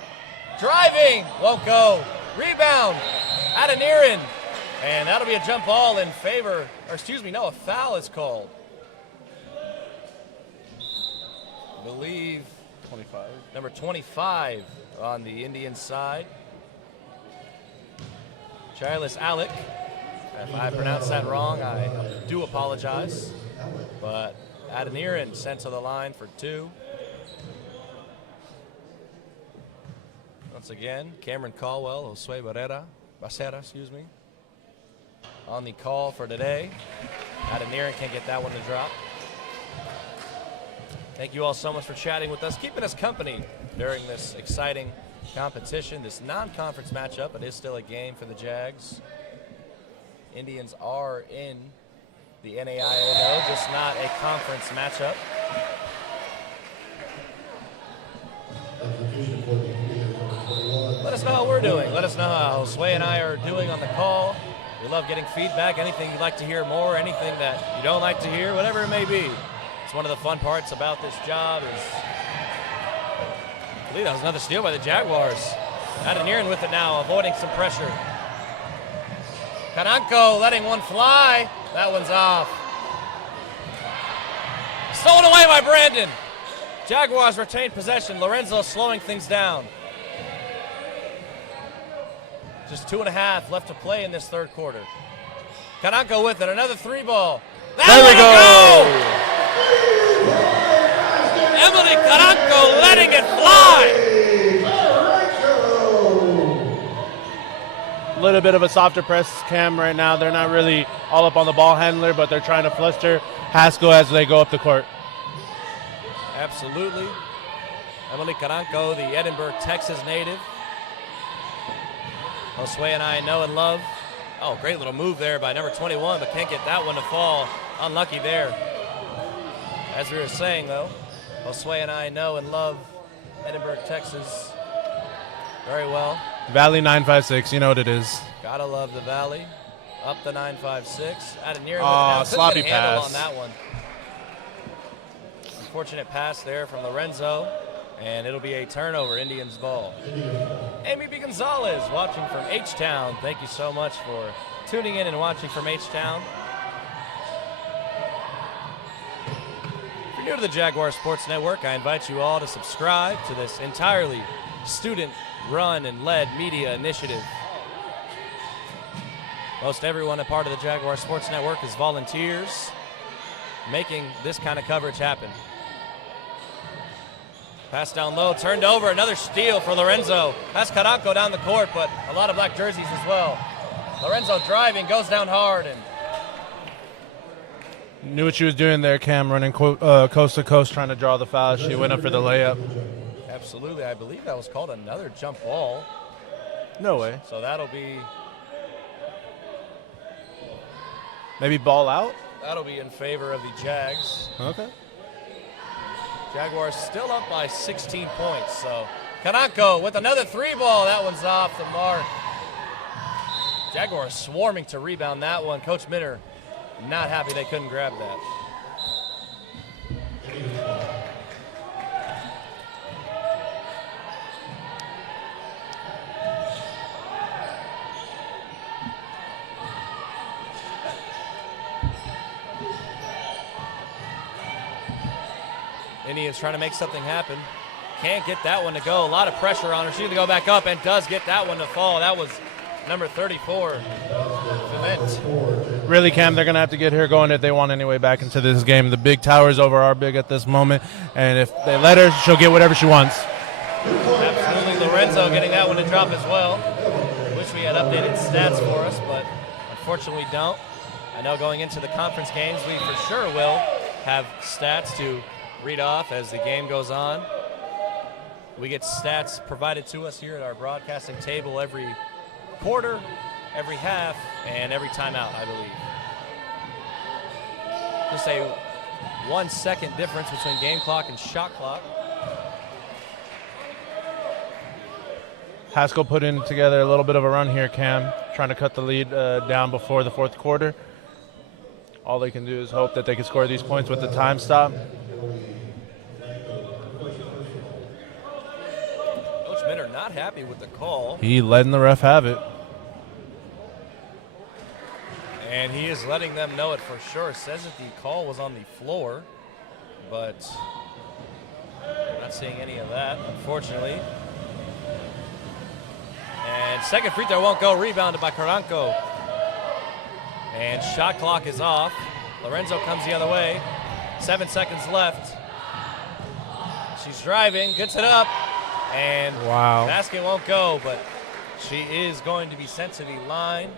Driving, won't go. Rebound, Adeniran. And that'll be a jump ball in favor, or excuse me, no, a foul is called. I believe 25. number 25 on the Indian side. Charles Alec. If I pronounced that wrong, I do apologize. But Adeniran sent to the line for 2. Once again, Cameron Caldwell, Josue Becerra, excuse me, on the call for today. Adeniran can't get that one to drop. Thank you all so much for chatting with us, keeping us company during this exciting competition, this non-conference matchup. It is still a game for the Jags. Indians are in the NAIA, though, just not a conference matchup. Let us know how we're doing. Let us know how Josue and I are doing on the call. We love getting feedback, anything you'd like to hear more, anything that you don't like to hear, whatever it may be. It's one of the fun parts about this job is, I believe that was another steal by the Jaguars. Adeniran with it now, avoiding some pressure. Caranco letting one fly. That one's off. Stolen away by Brandon. Jaguars retain possession. Lorenzo slowing things down. Just 2.5 left to play in this third quarter. Caranco with it. Another 3 ball. There we go. Emily Caranco letting it fly. A little bit of a softer press, Cam, right now. They're not really all up on the ball handler, but they're trying to fluster Haskell as they go up the court. Absolutely. Emily Caranco, the Edinburgh, Texas native. Josue and I know and love. Oh, great little move there by number 21, but can't get that one to fall. Unlucky there. As we were saying, though, Josue and I know and love Edinburgh, Texas very well. Valley 956, you know what it is. Gotta love the Valley. Up the 956. Oh, sloppy pass on that one. Unfortunate pass there from Lorenzo, and it'll be a turnover, Indians ball. Amy B. Gonzalez watching from H-Town. Thank you so much for tuning in and watching from H-Town. If you're new to the Jaguar Sports Network, I invite you all to subscribe to this entirely student-run and led media initiative. Most everyone a part of the Jaguar Sports Network is volunteers making this kind of coverage happen. Pass down low, turned over, another steal for Lorenzo. That's Caranco down the court, but a lot of black jerseys as well. Lorenzo driving, goes down hard, and Knew what she was doing there, Cam, running coast to coast, trying to draw the foul. She went up for the layup. absolutely, I believe that was called another jump ball. No way. So that'll be Ball out? that'll be in favor of the Jags. Okay. Jaguars still up by 16 points. So Caranco with another 3 ball. That one's off the mark. Jaguars swarming to rebound that one. Coach Minner not happy they couldn't grab that. Indians trying to make something happen. Can't get that one to go. A lot of pressure on her. She's going to go back up and does get that one to fall. That was number 34. Really, Cam, they're going to have to get her going if they want any way back into this game. The big tower's over our big at this moment, and if they let her, she'll get whatever she wants. Absolutely. Lorenzo getting that one to drop as well. Wish we had updated stats for us, but unfortunately we don't. I know going into the conference games, we for sure will have stats to read off as the game goes on. We get stats provided to us here at our broadcasting table every quarter, every half, and every timeout, I believe. Just a 1 second difference between game clock and shot clock. Haskell putting together a little bit of a run here, Cam, trying to cut the lead down before the fourth quarter. All they can do is hope that they can score these points with the time stop. Coach Minner not happy with the call. He letting the ref have it. And he is letting them know it for sure. Says that the call was on the floor, but we're not seeing any of that, unfortunately. And second free throw won't go, rebounded by Carranco. And shot clock is off. Lorenzo comes the other way. 7 seconds left. She's driving, gets it up, and wow. Basket won't go, but she is going to be sent to the line.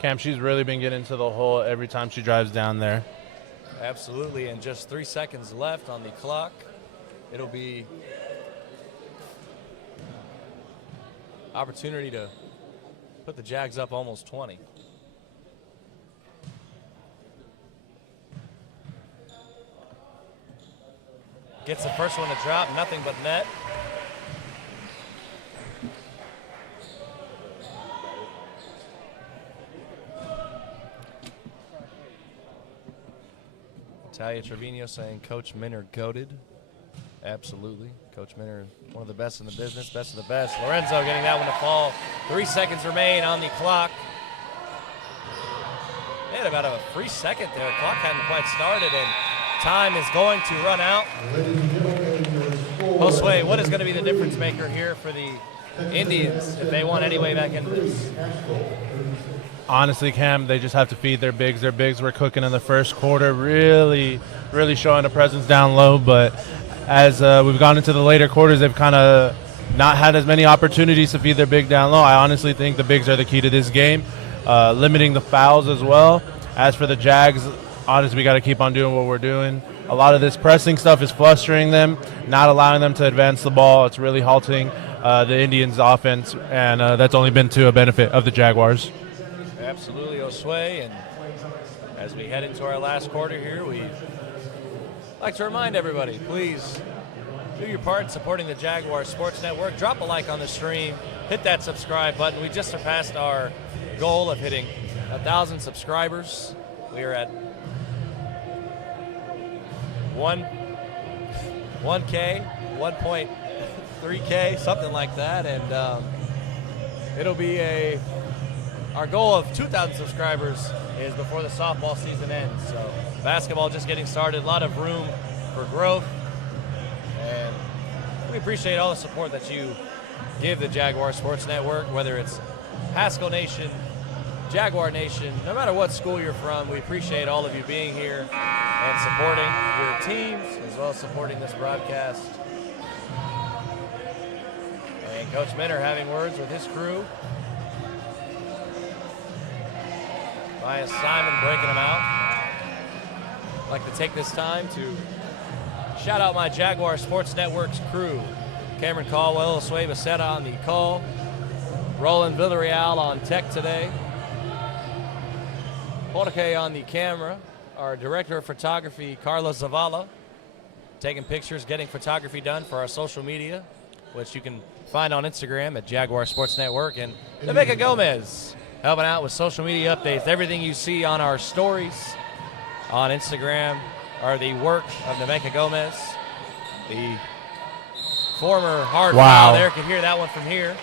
Cam, she's really been getting to the hole every time she drives down there. Absolutely, and just 3 seconds left on the clock. It'll be opportunity to put the Jags up almost 20. Gets the first one to drop, nothing but net. Talia Trevino saying Coach Minner goated. Absolutely. Coach Minner, one of the best in the business, best of the best. Lorenzo getting that one to fall. 3 seconds remain on the clock. They had about a free second there. Clock hadn't quite started, and time is going to run out. Josue, what is going to be the difference maker here for the Indians if they want any way back into this? Honestly, Cam, they just have to feed their bigs. Their bigs were cooking in the first quarter, really showing a presence down low. But as we've gone into the later quarters, they've kind of not had as many opportunities to feed their big down low. I honestly think the bigs are the key to this game, limiting the fouls as well. As for the Jags, honestly, we got to keep on doing what we're doing. A lot of this pressing stuff is frustrating them, not allowing them to advance the ball. It's really halting the Indians' offense, and that's only been to a benefit of the Jaguars. Absolutely, Josue. And as we head into our last quarter here, we'd like to remind everybody, please do your part in supporting the Jaguar Sports Network. Drop a like on the stream. Hit that subscribe button. We just surpassed our goal of hitting 1,000 subscribers. We are at 1K, 1.3K, something like that. And it'll be our goal of 2,000 subscribers is before the softball season ends. So basketball just getting started, a lot of room for growth. And we appreciate all the support that you give the Jaguar Sports Network, whether it's Haskell Nation, Jaguar Nation, no matter what school you're from. We appreciate all of you being here and supporting your teams as well as supporting this broadcast. And Coach Minner having words with his crew. Maya Simon breaking them out. I'd like to take this time to shout out my Jaguar Sports Network's crew. Cameron Caldwell, Josue Becerra on the call. Roland Villarreal on tech today. Jorge on the camera. Our director of photography, Carla Zavala, taking pictures, getting photography done for our social media. which you can find on Instagram at Jaguar Sports Network. And Rebecca Gomez helping out with social media updates. Everything you see on our stories on Instagram are the work of Rebecca Gomez, the former hard foul there. Can hear that one from here.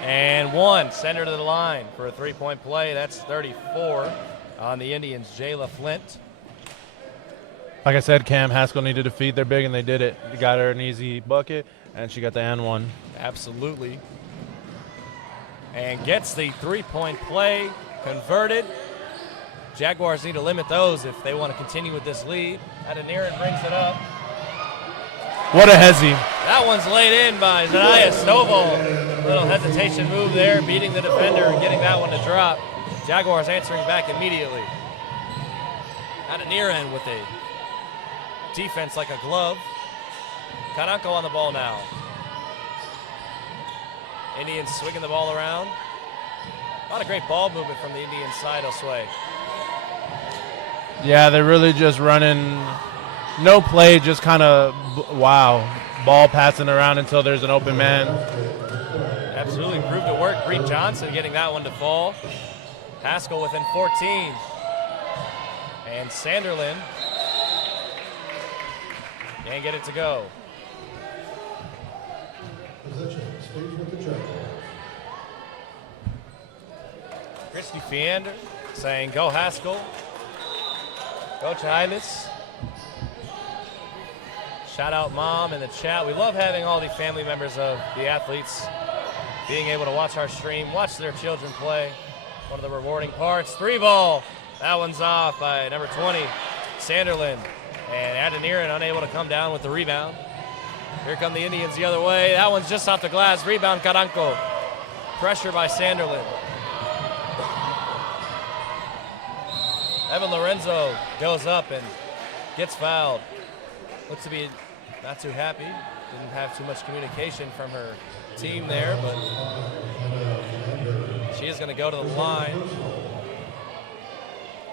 And one, send her to the line for a three-point play. That's 34 on the Indians, Jayla Flint. Like I said, Cam, Haskell needed to feed their big, and they did it. They got her an easy bucket, and she got the and one. Absolutely. And gets the three-point play converted. Jaguars need to limit those if they want to continue with this lead. Adeniran brings it up. What a hezzy. That one's laid in by Zanaya Stovall. Little hesitation move there, beating the defender and getting that one to drop. Jaguars answering back immediately. Adeniran with a defense like a glove. Karanko on the ball now. Indians swinging the ball around. A lot of great ball movement from the Indian side, Osway. Yeah, they're really just running, no play, just kind of, ball passing around until there's an open man. Absolutely proved to work. Bree Johnson getting that one to fall. Haskell within 14. And Sanderlin can't get it to go. Christy Fiander saying, go Haskell. Go Chiles. Shout out Mom in the chat. We love having all the family members of the athletes being able to watch our stream, watch their children play. One of the rewarding parts. Three ball. That one's off by number 20, Sanderlin. And Adeniran unable to come down with the rebound. Here come the Indians the other way. That one's just off the glass. Rebound Karanko. Pressure by Sanderlin. Evan Lorenzo goes up and gets fouled. Looks to be not too happy. Didn't have too much communication from her team there, but she is going to go to the line.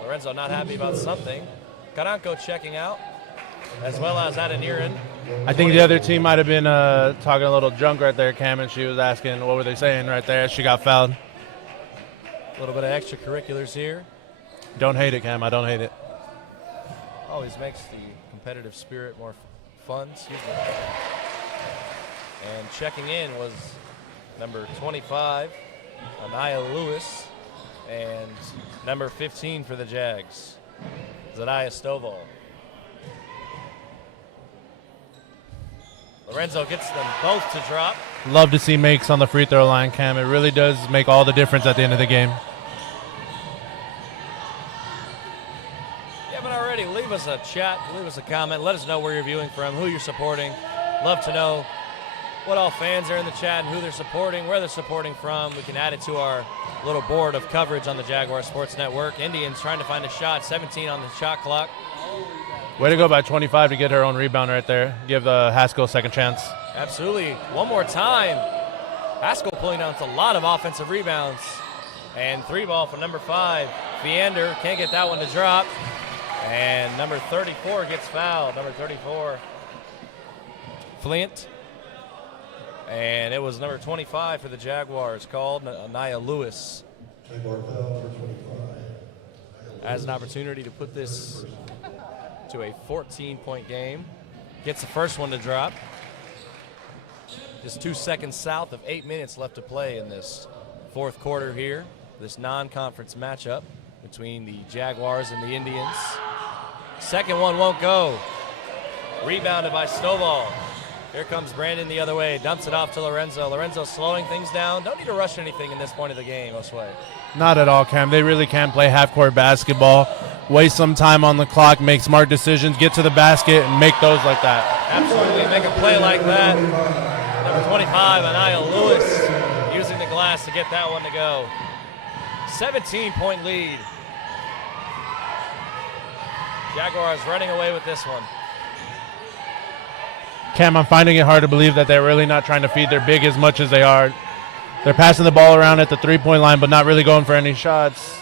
Lorenzo not happy about something. Karanko checking out, as well as Adeniran. I think the other team might have been talking a little junk right there, Cam, and she was asking what were they saying right there. She got fouled. A little bit of extracurriculars here. Don't hate it, Cam. I don't hate it. Always makes the competitive spirit more fun. Excuse me. And checking in was number 25, Anaya Lewis, and number 15 for the Jags, Zanaya Stovall. Lorenzo gets them both to drop. Love to see makes on the free throw line, Cam. It really does make all the difference at the end of the game. Leave us a chat, leave us a comment, let us know where you're viewing from, who you're supporting. Love to know what all fans are in the chat and who they're supporting, where they're supporting from. We can add it to our little board of coverage on the Jaguar Sports Network. Indians trying to find a shot, 17 on the shot clock. Way to go by 25 to get her own rebound right there. Give Haskell a second chance. Absolutely. One more time. Haskell pulling down a lot of offensive rebounds. And three ball for number 5. Fiander can't get that one to drop. And number 34 gets fouled. Number 34, Flint. And it was number 25 for the Jaguars called, Anaya Lewis. Has an opportunity to put this to a 14-point game. Gets the first one to drop. Just 2 seconds south of 8 minutes left to play in this fourth quarter here. This non-conference matchup between the Jaguars and the Indians. Second one won't go. Rebounded by Stovall. Here comes Brandon the other way. Dumps it off to Lorenzo. Lorenzo slowing things down. Don't need to rush anything in this point of the game, Osway. Not at all, Cam. They really can play half-court basketball. Waste some time on the clock, make smart decisions, get to the basket, and make those like that. Absolutely. Make a play like that. Number 25, Anaya Lewis, using the glass to get that one to go. 17-point lead. Jaguars running away with this one. Cam, I'm finding it hard to believe that they're really not trying to feed their big as much as they are. They're passing the ball around at the three-point line, but not really going for any shots.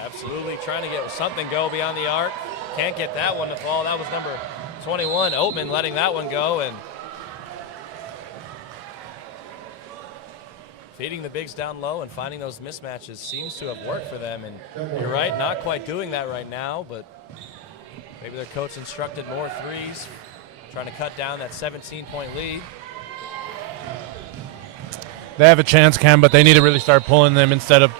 Absolutely trying to get something go beyond the arc. Can't get that one to fall. That was number 21, Oatman, letting that one go. And feeding the bigs down low and finding those mismatches seems to have worked for them. And you're right, not quite doing that right now, but maybe their coach instructed more threes, trying to cut down that 17-point lead. They have a chance, Cam, but they need to really start pulling them instead of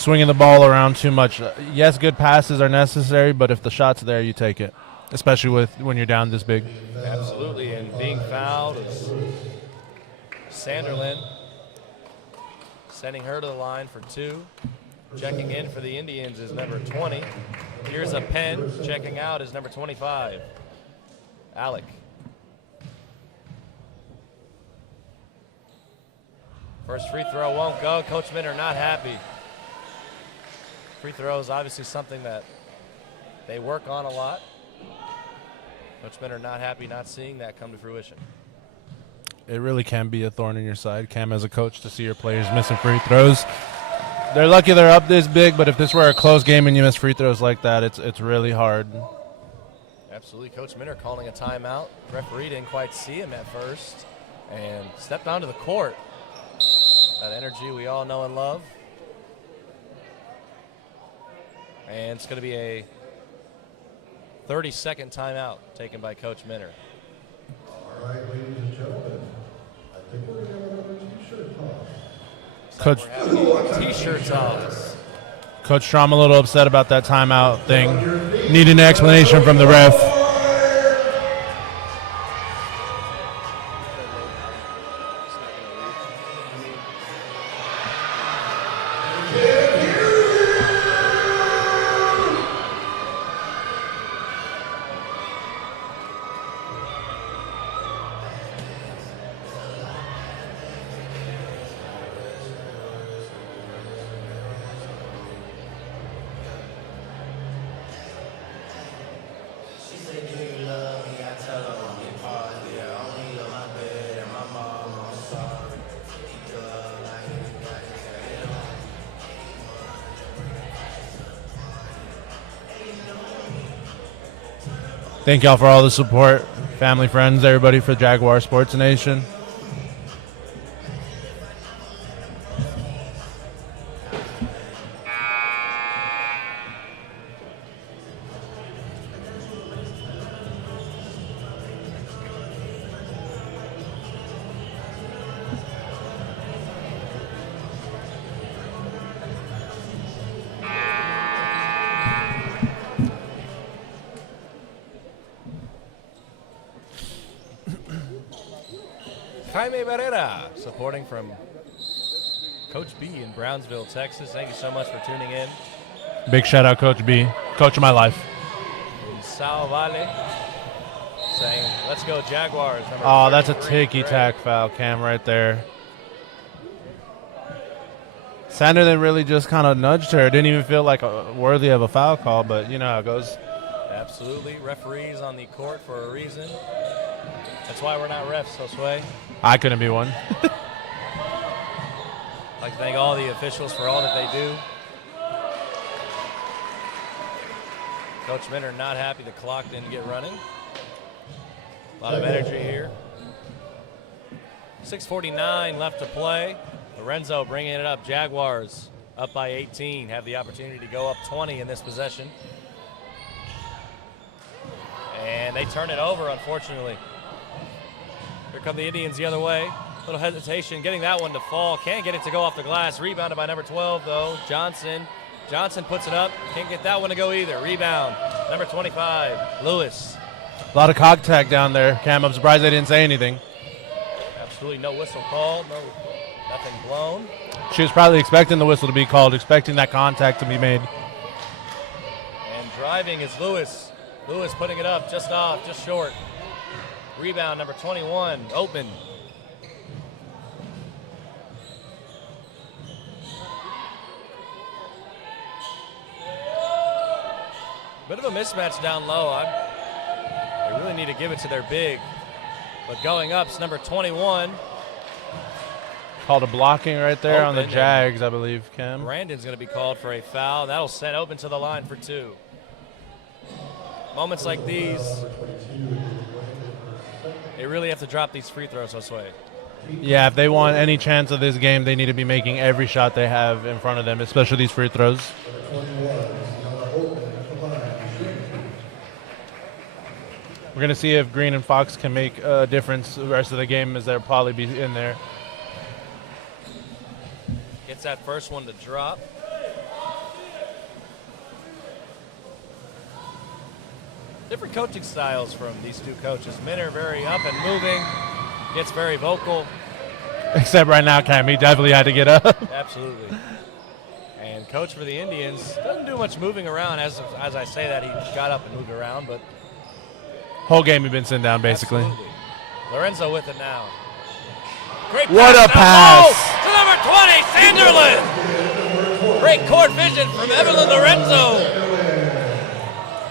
swinging the ball around too much. Yes, good passes are necessary, but if the shot's there, you take it, especially when you're down this big. Absolutely, and being fouled is Sanderlin, sending her to the line for 2. Checking in for the Indians is number 20. Here's a Penn. Checking out is number 25, Alec. First free throw won't go. Coach Minter not happy. Free throw is obviously something that they work on a lot. Coach Minter not happy not seeing that come to fruition. It really can be a thorn in your side, Cam, as a coach, to see your players missing free throws. They're lucky they're up this big, but if this were a close game and you miss free throws like that, it's really hard. Absolutely. Coach Minter calling a timeout. Referee didn't quite see him at first and stepped onto the court. That energy we all know and love. And it's going to be a 30-second timeout taken by Coach Minter. All right, ladies and gentlemen, I think we're going to have another T-shirt toss. Coach, T-shirt toss. Coach Strom a little upset about that timeout thing. Need an explanation from the ref. Thank y'all for all the support, family, friends, everybody for Jaguar Sports Nation. Jaime Barrera, supporting from Coach B in Brownsville, Texas. Thank you so much for tuning in. Big shout out, Coach B, coach of my life. Sal Valle saying, let's go Jaguars. Oh, that's a ticky-tack foul, Cam, right there. Sanderlin really just kind of nudged her. Didn't even feel like worthy of a foul call, but you know how it goes. Absolutely. Referees on the court for a reason. That's why we're not refs, Josue. I couldn't be one. I'd like to thank all the officials for all that they do. Coach Minter not happy the clock didn't get running. A lot of energy here. 6:49 left to play. Lorenzo bringing it up. Jaguars up by 18. Have the opportunity to go up 20 in this possession. And they turn it over, unfortunately. Here come the Indians the other way. Little hesitation, getting that one to fall. Can't get it to go off the glass. Rebounded by number 12, though. Johnson puts it up. Can't get that one to go either. Rebound, number 25, Lewis. A lot of contact down there, Cam. I'm surprised they didn't say anything. Absolutely no whistle called, nothing blown. She was probably expecting the whistle to be called, expecting that contact to be made. And driving is Lewis. Lewis putting it up, just off, just short. Rebound, number 21, open. Bit of a mismatch down low. They really need to give it to their big. But going up's number 21. Called a blocking right there on the Open, Jags, I believe, Cam. Brandon's going to be called for a foul. That'll send open to the line for 2. Moments like these, they really have to drop these free throws, Josue. Yeah, if they want any chance of this game, they need to be making every shot they have in front of them, especially these free throws. We're going to see if Green and Fox can make a difference the rest of the game, as they'll probably be in there. Gets that first one to drop. Different coaching styles from these two coaches. Minner very up and moving, gets very vocal. Except right now, Cam, he definitely had to get up. Absolutely. And coach for the Indians doesn't do much moving around. As I say that, he got up and moved around, but Whole game he's been sitting down, basically. absolutely. Lorenzo with it now. Great What a pass! pass! To number 20, Sanderlin! Great court vision from Evelyn Lorenzo.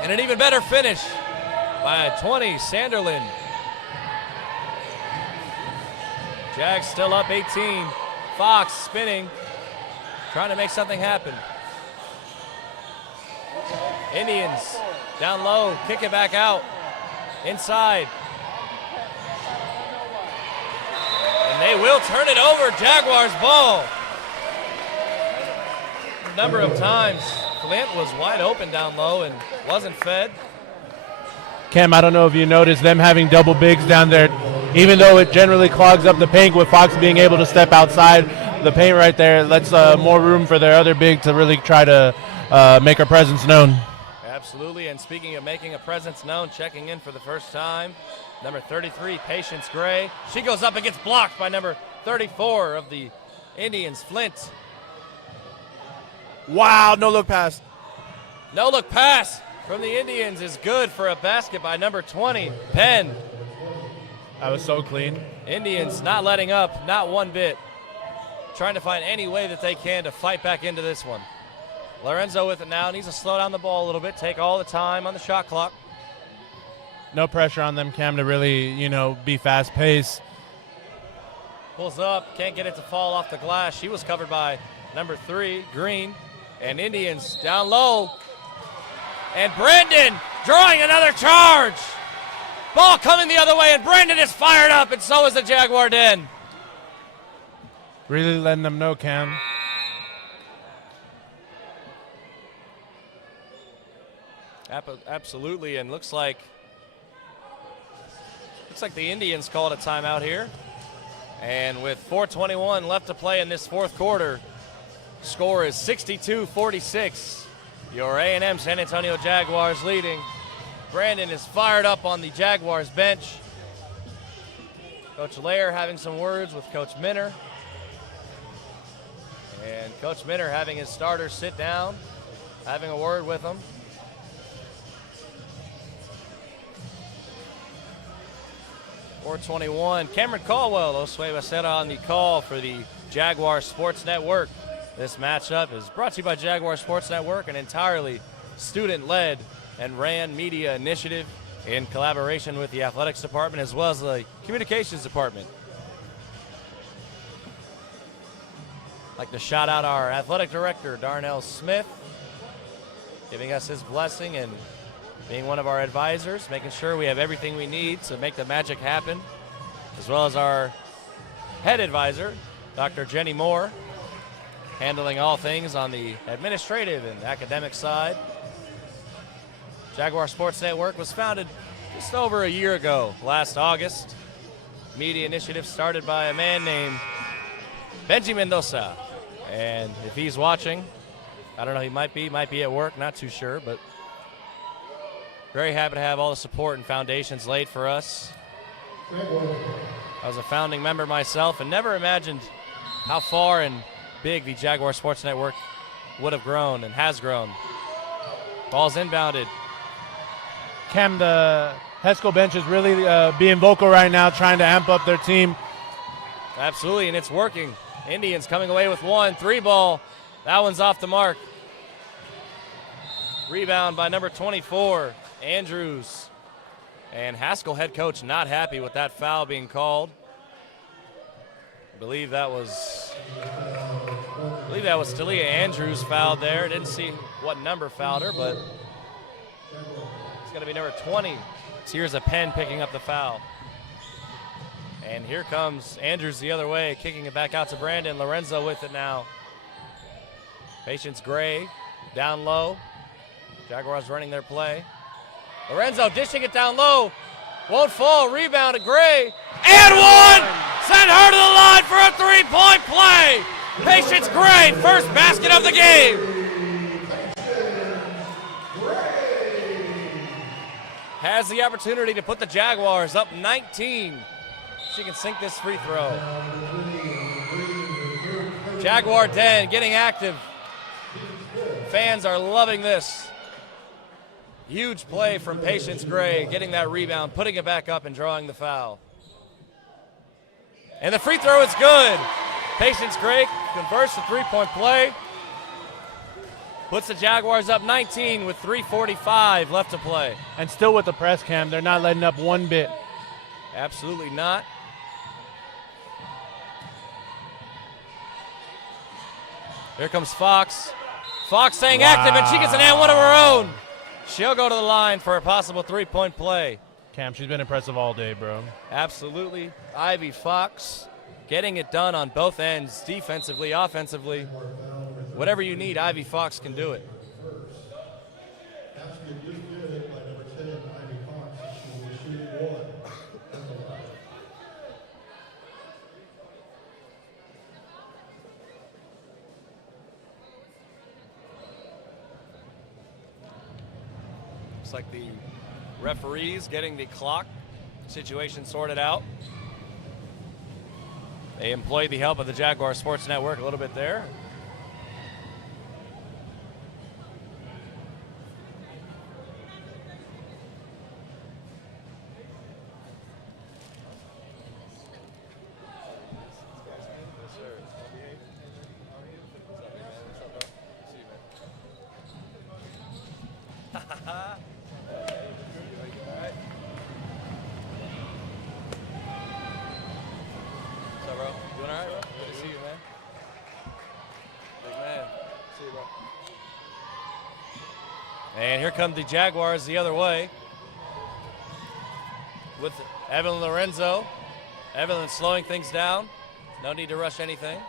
And an even better finish by 20, Sanderlin. Jags still up 18. Fox spinning, trying to make something happen. Indians down low, kick it back out. Inside. And they will turn it over. Jaguars ball. A number of times, Flint was wide open down low and wasn't fed. Cam, I don't know if you noticed them having double bigs down there, even though it generally clogs up the paint, with Fox being able to step outside the paint right there. It lets more room for their other big to really try to make her presence known. Absolutely, and speaking of making a presence known, checking in for the first time, number 33, Patience Gray. She goes up and gets blocked by number 34 of the Indians, Flint. Wow, no look pass. No look pass from the Indians is good for a basket by number 20, Penn. That was so clean. Indians not letting up, not one bit. Trying to find any way that they can to fight back into this one. Lorenzo with it now, needs to slow down the ball a little bit, take all the time on the shot clock. No pressure on them, Cam, to really, be fast-paced. Pulls up, can't get it to fall off the glass. She was covered by number 3, Green. And Indians down low. And Brandon drawing another charge. Ball coming the other way, and Brandon is fired up, and so is the Jaguar Den. Really letting them know, Cam. Absolutely, and looks like the Indians called a timeout here. And with 4:21 left to play in this fourth quarter, score is 62-46. Your A&M San Antonio Jaguars leading. Brandon is fired up on the Jaguars bench. Coach Lair having some words with Coach Minner. And Coach Minner having his starters sit down, having a word with them. .421, Cameron Caldwell, Oswego Becerra on the call for the Jaguar Sports Network. This matchup is brought to you by Jaguar Sports Network, an entirely student-led and ran media initiative in collaboration with the athletics department as well as the communications department. I'd like to shout out our athletic director, Darnell Smith, giving us his blessing and being one of our advisors, making sure we have everything we need to make the magic happen, as well as our head advisor, Dr. Jenny Moore, handling all things on the administrative and academic side. Jaguar Sports Network was founded just over a year ago, last August. Media initiative started by a man named Benji Mendoza. And if he's watching, I don't know, he might be at work, not too sure, but very happy to have all the support and foundations laid for us. I was a founding member myself and never imagined how far and big the Jaguar Sports Network would have grown and has grown. Ball's inbounded. Cam, the Haskell bench is really being vocal right now, trying to amp up their team. Absolutely, and it's working. Indians coming away with 3 ball. That one's off the mark. Rebound by number 24, Andrews. And Haskell head coach not happy with that foul being called. I believe that was Talia Andrews fouled there. Didn't see what number fouled her, but it's going to be number 20. Here's a Penn picking up the foul. And here comes Andrews the other way, kicking it back out to Brandon. Lorenzo with it now. Patience Gray down low. Jaguars running their play. Lorenzo dishing it down low. Won't fall. Rebound to Gray. And one! Send her to the line for a three-point play. Patience Gray, first basket of the game. Has the opportunity to put the Jaguars up 19. She can sink this free throw. Jaguar Den getting active. Fans are loving this. Huge play from Patience Gray, getting that rebound, putting it back up and drawing the foul. And the free throw is good. Patience Gray converts the three-point play. Puts the Jaguars up 19 with 3:45 left to play. And still with the press, Cam, they're not letting up one bit. Absolutely not. Here comes Fox. Fox staying active, and she gets an and one of her own. She'll go to the line for a possible three-point play. Cam, she's been impressive all day, bro. Absolutely. Ivy Fox getting it done on both ends, defensively, offensively. Whatever you need, Ivy Fox can do it. Basket just good by number 10, Ivy Fox. She will be shooting one at the line. Looks like the referees getting the clock situation sorted out. They employed the help of the Jaguar Sports Network a little bit there. And here come the Jaguars the other way with Evelyn Lorenzo. Evelyn slowing things down. No need to rush anything.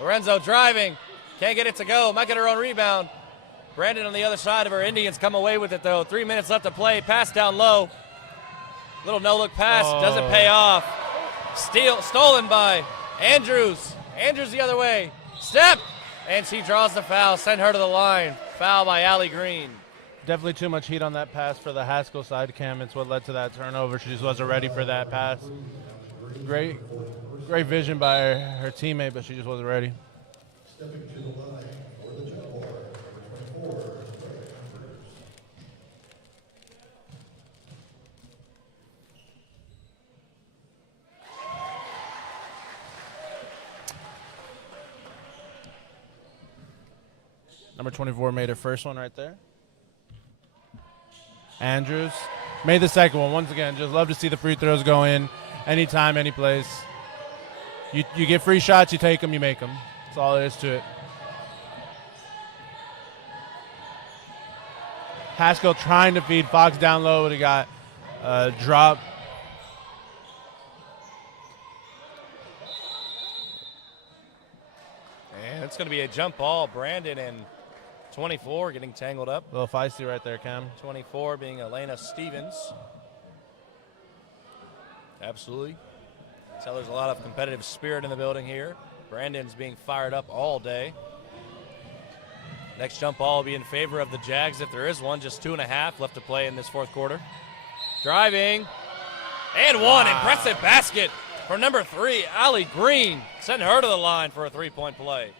Lorenzo driving. Can't get it to go. Might get her own rebound. Brandon on the other side of her. Indians come away with it, though. 3 minutes left to play. Pass down low. Little no-look pass. Doesn't pay off. Stolen by Andrews. Andrews the other way. Step. And she draws the foul. Send her to the line. Foul by Allie Green. Definitely too much heat on that pass for the Haskell side, Cam. It's what led to that turnover. She just wasn't ready for that pass. Great vision by her teammate, but she just wasn't ready. Stepping to the line for the Jaguar, number 24, Number 24 made her first one right there. Andrews made the second one. Once again, just love to see the free throws go in anytime, any place. You get free shots, you take them, you make them. That's all there is to it. Haskell trying to feed Fox down low, but he got dropped. And it's going to be a jump ball. Brandon and 24 getting tangled up. A little feisty right there, Cam. 24 being Elena Stevens. Absolutely. So there's a lot of competitive spirit in the building here. Brandon's being fired up all day. Next jump ball will be in favor of the Jags if there is one. Just 2.5 left to play in this fourth quarter. Driving. And one. Impressive basket from number 3, Allie Green. Send her to the line for a three-point play.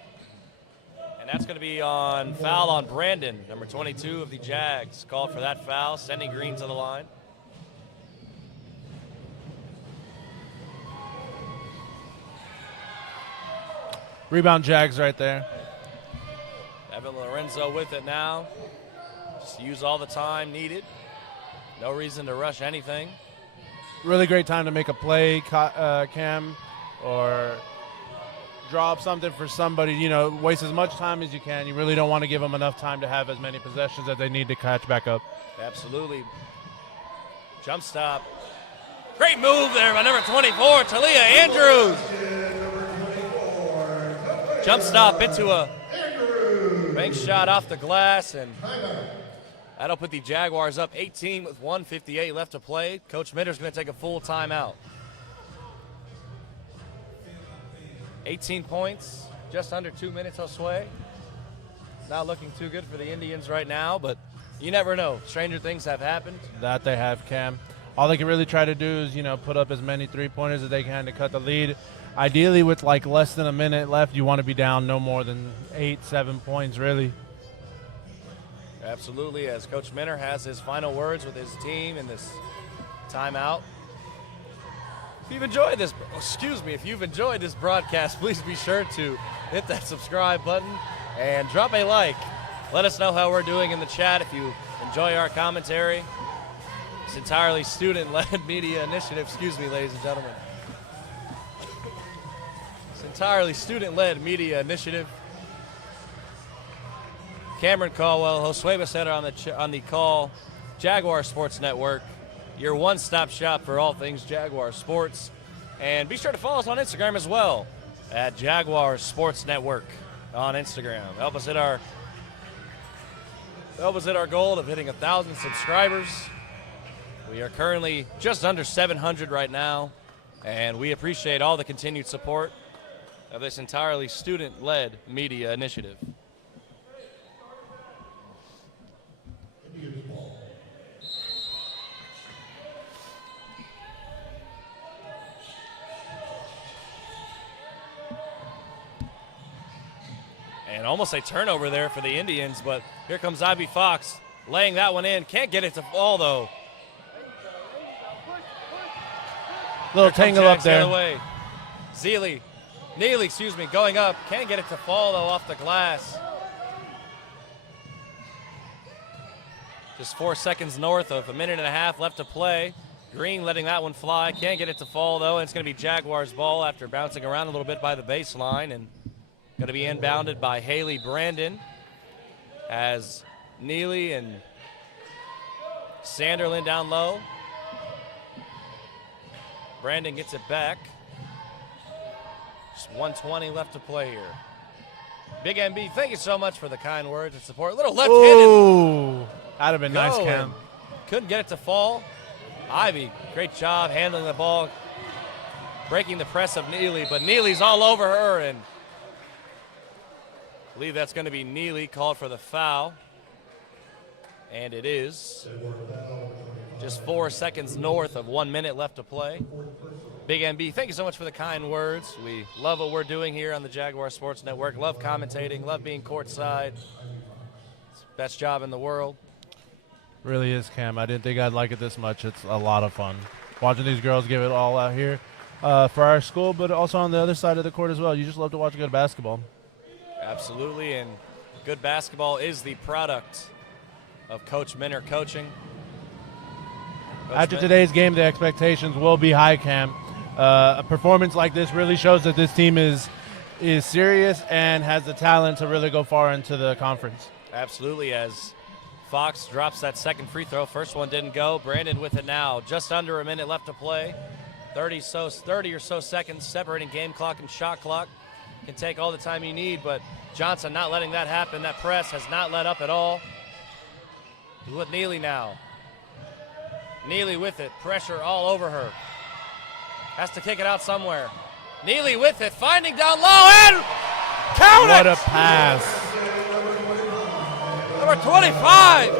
And that's going to be on foul on Brandon, number 22 of the Jags. Called for that foul, sending Green to the line. Rebound Jags right there. Evan Lorenzo with it now. Just use all the time needed. No reason to rush anything. Really great time to make a play, Cam, or draw up something for somebody, you know, waste as much time as you can. You really don't want to give them enough time to have as many possessions that they need to catch back up. Absolutely. Jump stop. Great move there by number 24, Talia Andrews. Jump stop into a bank shot off the glass, and that'll put the Jaguars up 18 with 1:58 left to play. Coach Mitter's going to take a full timeout. 18 points, just under 2 minutes, Josue. Not looking too good for the Indians right now, but you never know. Stranger things have happened. That they have, Cam. All they can really try to do is, you know, put up as many three-pointers as they can to cut the lead. Ideally, with like less than a minute left, you want to be down no more than 8-7 points, really. Absolutely, as Coach Minter has his final words with his team in this timeout. If you've enjoyed this, if you've enjoyed this broadcast, please be sure to hit that subscribe button and drop a like. Let us know how we're doing in the chat if you enjoy our commentary. It's entirely student-led media initiative. Excuse me, ladies and gentlemen. It's entirely student-led media initiative. Cameron Caldwell, Josue Becerra on the call. Jaguar Sports Network, your one-stop shop for all things Jaguar Sports. And be sure to follow us on Instagram as well at Jaguar Sports Network on Instagram. Help us hit our goal of hitting 1,000 subscribers. We are currently just under 700 right now, and we appreciate all the continued support of this entirely student-led media initiative. And almost a turnover there for the Indians, but here comes Ivy Fox laying that one in. Can't get it to fall, though. Little tangle up there. The other way. Neely, going up. Can't get it to fall, though, off the glass. Just 4 seconds north of a minute and a half left to play. Green letting that one fly. Can't get it to fall, though, and it's going to be Jaguars ball after bouncing around a little bit by the baseline, and going to be inbounded by Haley Brandon as Neely and Sanderlin down low. Brandon gets it back. Just 1:20 left to play here. Big MB, thank you so much for the kind words and support. Little left-handed. Ooh, that'd have been nice, Cam. Couldn't get it to fall. Ivy, great job handling the ball, breaking the press of Neely, but Neely's all over her, and I believe that's going to be Neely called for the foul. And it is. Just 4 seconds north of 1 minute left to play. Big MB, thank you so much for the kind words. We love what we're doing here on the Jaguar Sports Network. Love commentating, love being courtside. It's the best job in the world. Really is, Cam. I didn't think I'd like it this much. It's a lot of fun. Watching these girls give it all out here for our school, but also on the other side of the court as well. You just love to watch good basketball. Absolutely, and good basketball is the product of Coach Minter coaching. After today's game, the expectations will be high, Cam. A performance like this really shows that this team is serious and has the talent to really go far into the conference. Absolutely, as Fox drops that second free throw. First one didn't go. Brandon with it now. Just under a minute left to play. 30 or so seconds separating game clock and shot clock. Can take all the time you need, but Johnson not letting that happen. That press has not let up at all. With Neely now. Neely with it. Pressure all over her. Has to kick it out somewhere. Neely with it. Finding down low and count it! What a pass. Number 25,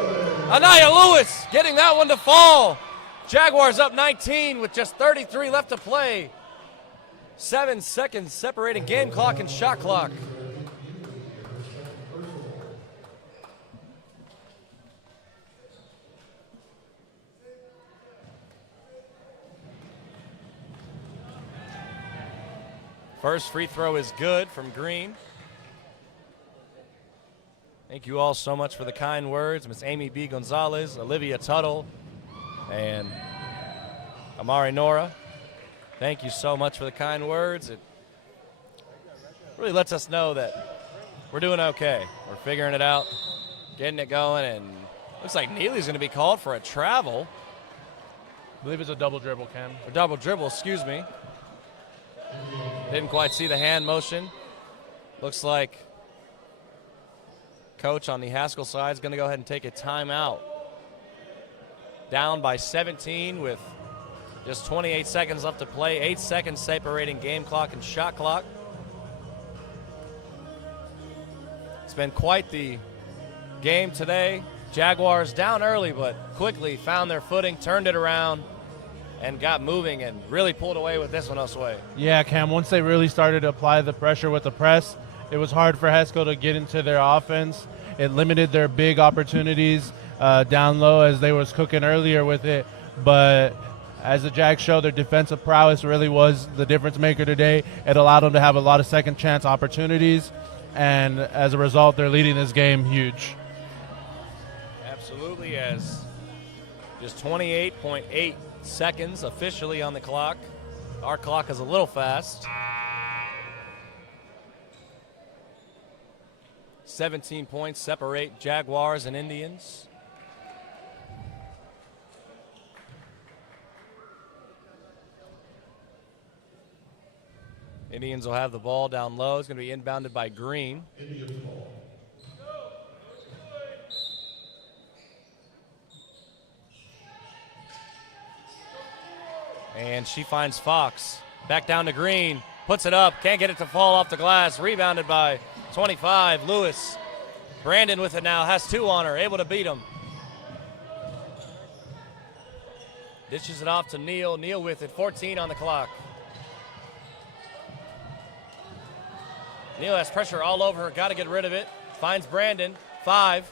Anaya Lewis getting that one to fall. Jaguars up 19 with just 33 left to play. 7 seconds separating game clock and shot clock. First free throw is good from Green. Thank you all so much for the kind words. Miss Amy B. Gonzalez, Olivia Tuttle, and Amari Nora. Thank you so much for the kind words. really lets us know that we're doing okay. We're figuring it out, getting it going, and looks like Neely's going to be called for a travel. I believe it's a double dribble, Cam. A double dribble, excuse me. Didn't quite see the hand motion. Looks like coach on the Haskell side is going to go ahead and take a timeout. Down by 17 with just 28 seconds left to play. 8 seconds separating game clock and shot clock. It's been quite the game today. Jaguars down early, but quickly found their footing, turned it around, and got moving and really pulled away with this one, Josue. Yeah, Cam, once they really started to apply the pressure with the press, it was hard for Haskell to get into their offense. It limited their big opportunities down low as they was cooking earlier with it. But as the Jags showed, their defensive prowess really was the difference maker today. It allowed them to have a lot of second chance opportunities. And as a result, they're leading this game huge. Absolutely, as just 28.8 seconds officially on the clock. Our clock is a little fast. 17 points separate Jaguars and Indians. Indians will have the ball down low. It's going to be inbounded by Green. Indians ball. And she finds Fox. Back down to Green. Puts it up. Can't get it to fall off the glass. Rebounded by 25. Lewis. Brandon with it now. Has two on her. Able to beat him. Dishes it off to Neal. Neal with it. 14 on the clock. Neal has pressure all over her. Got to get rid of it. Finds Brandon. 5,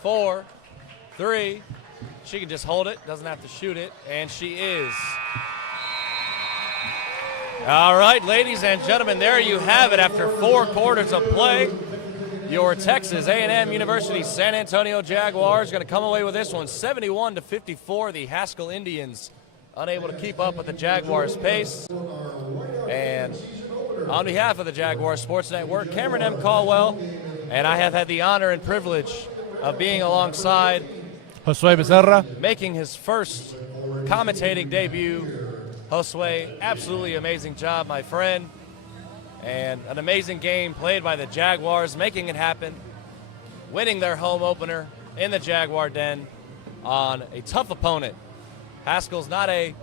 4, 3. She can just hold it. Doesn't have to shoot it. And she is. All right, ladies and gentlemen, there you have it. After 4 quarters of play, your Texas A&M University San Antonio Jaguars going to come away with this one, 71-54. The Haskell Indians unable to keep up with the Jaguars' pace. And on behalf of the Jaguar Sports Network, Cameron M. Caldwell, and I have had the honor and privilege of being alongside Josue Becerra. making his first commentating debut. Josue, absolutely amazing job, my friend. And an amazing game played by the Jaguars, making it happen, winning their home opener in the Jaguar Den on a tough opponent. Haskell's not a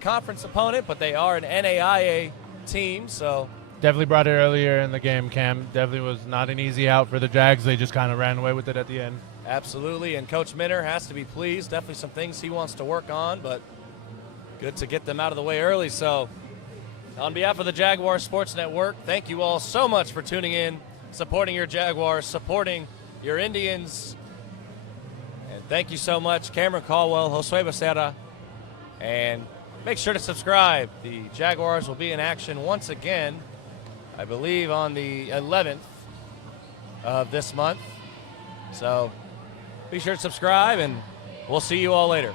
conference opponent, but they are an NAIA team, so. Definitely brought it earlier in the game, Cam. Definitely was not an easy out for the Jags. They just kind of ran away with it at the end. Absolutely, and Coach Minner has to be pleased. Definitely some things he wants to work on, but good to get them out of the way early. So on behalf of the Jaguar Sports Network, thank you all so much for tuning in, supporting your Jaguars, supporting your Indians. And thank you so much, Cameron Caldwell, Josue Becerra. And make sure to subscribe. The Jaguars will be in action once again, I believe, on the 11th of this month. So be sure to subscribe, and we'll see you all later.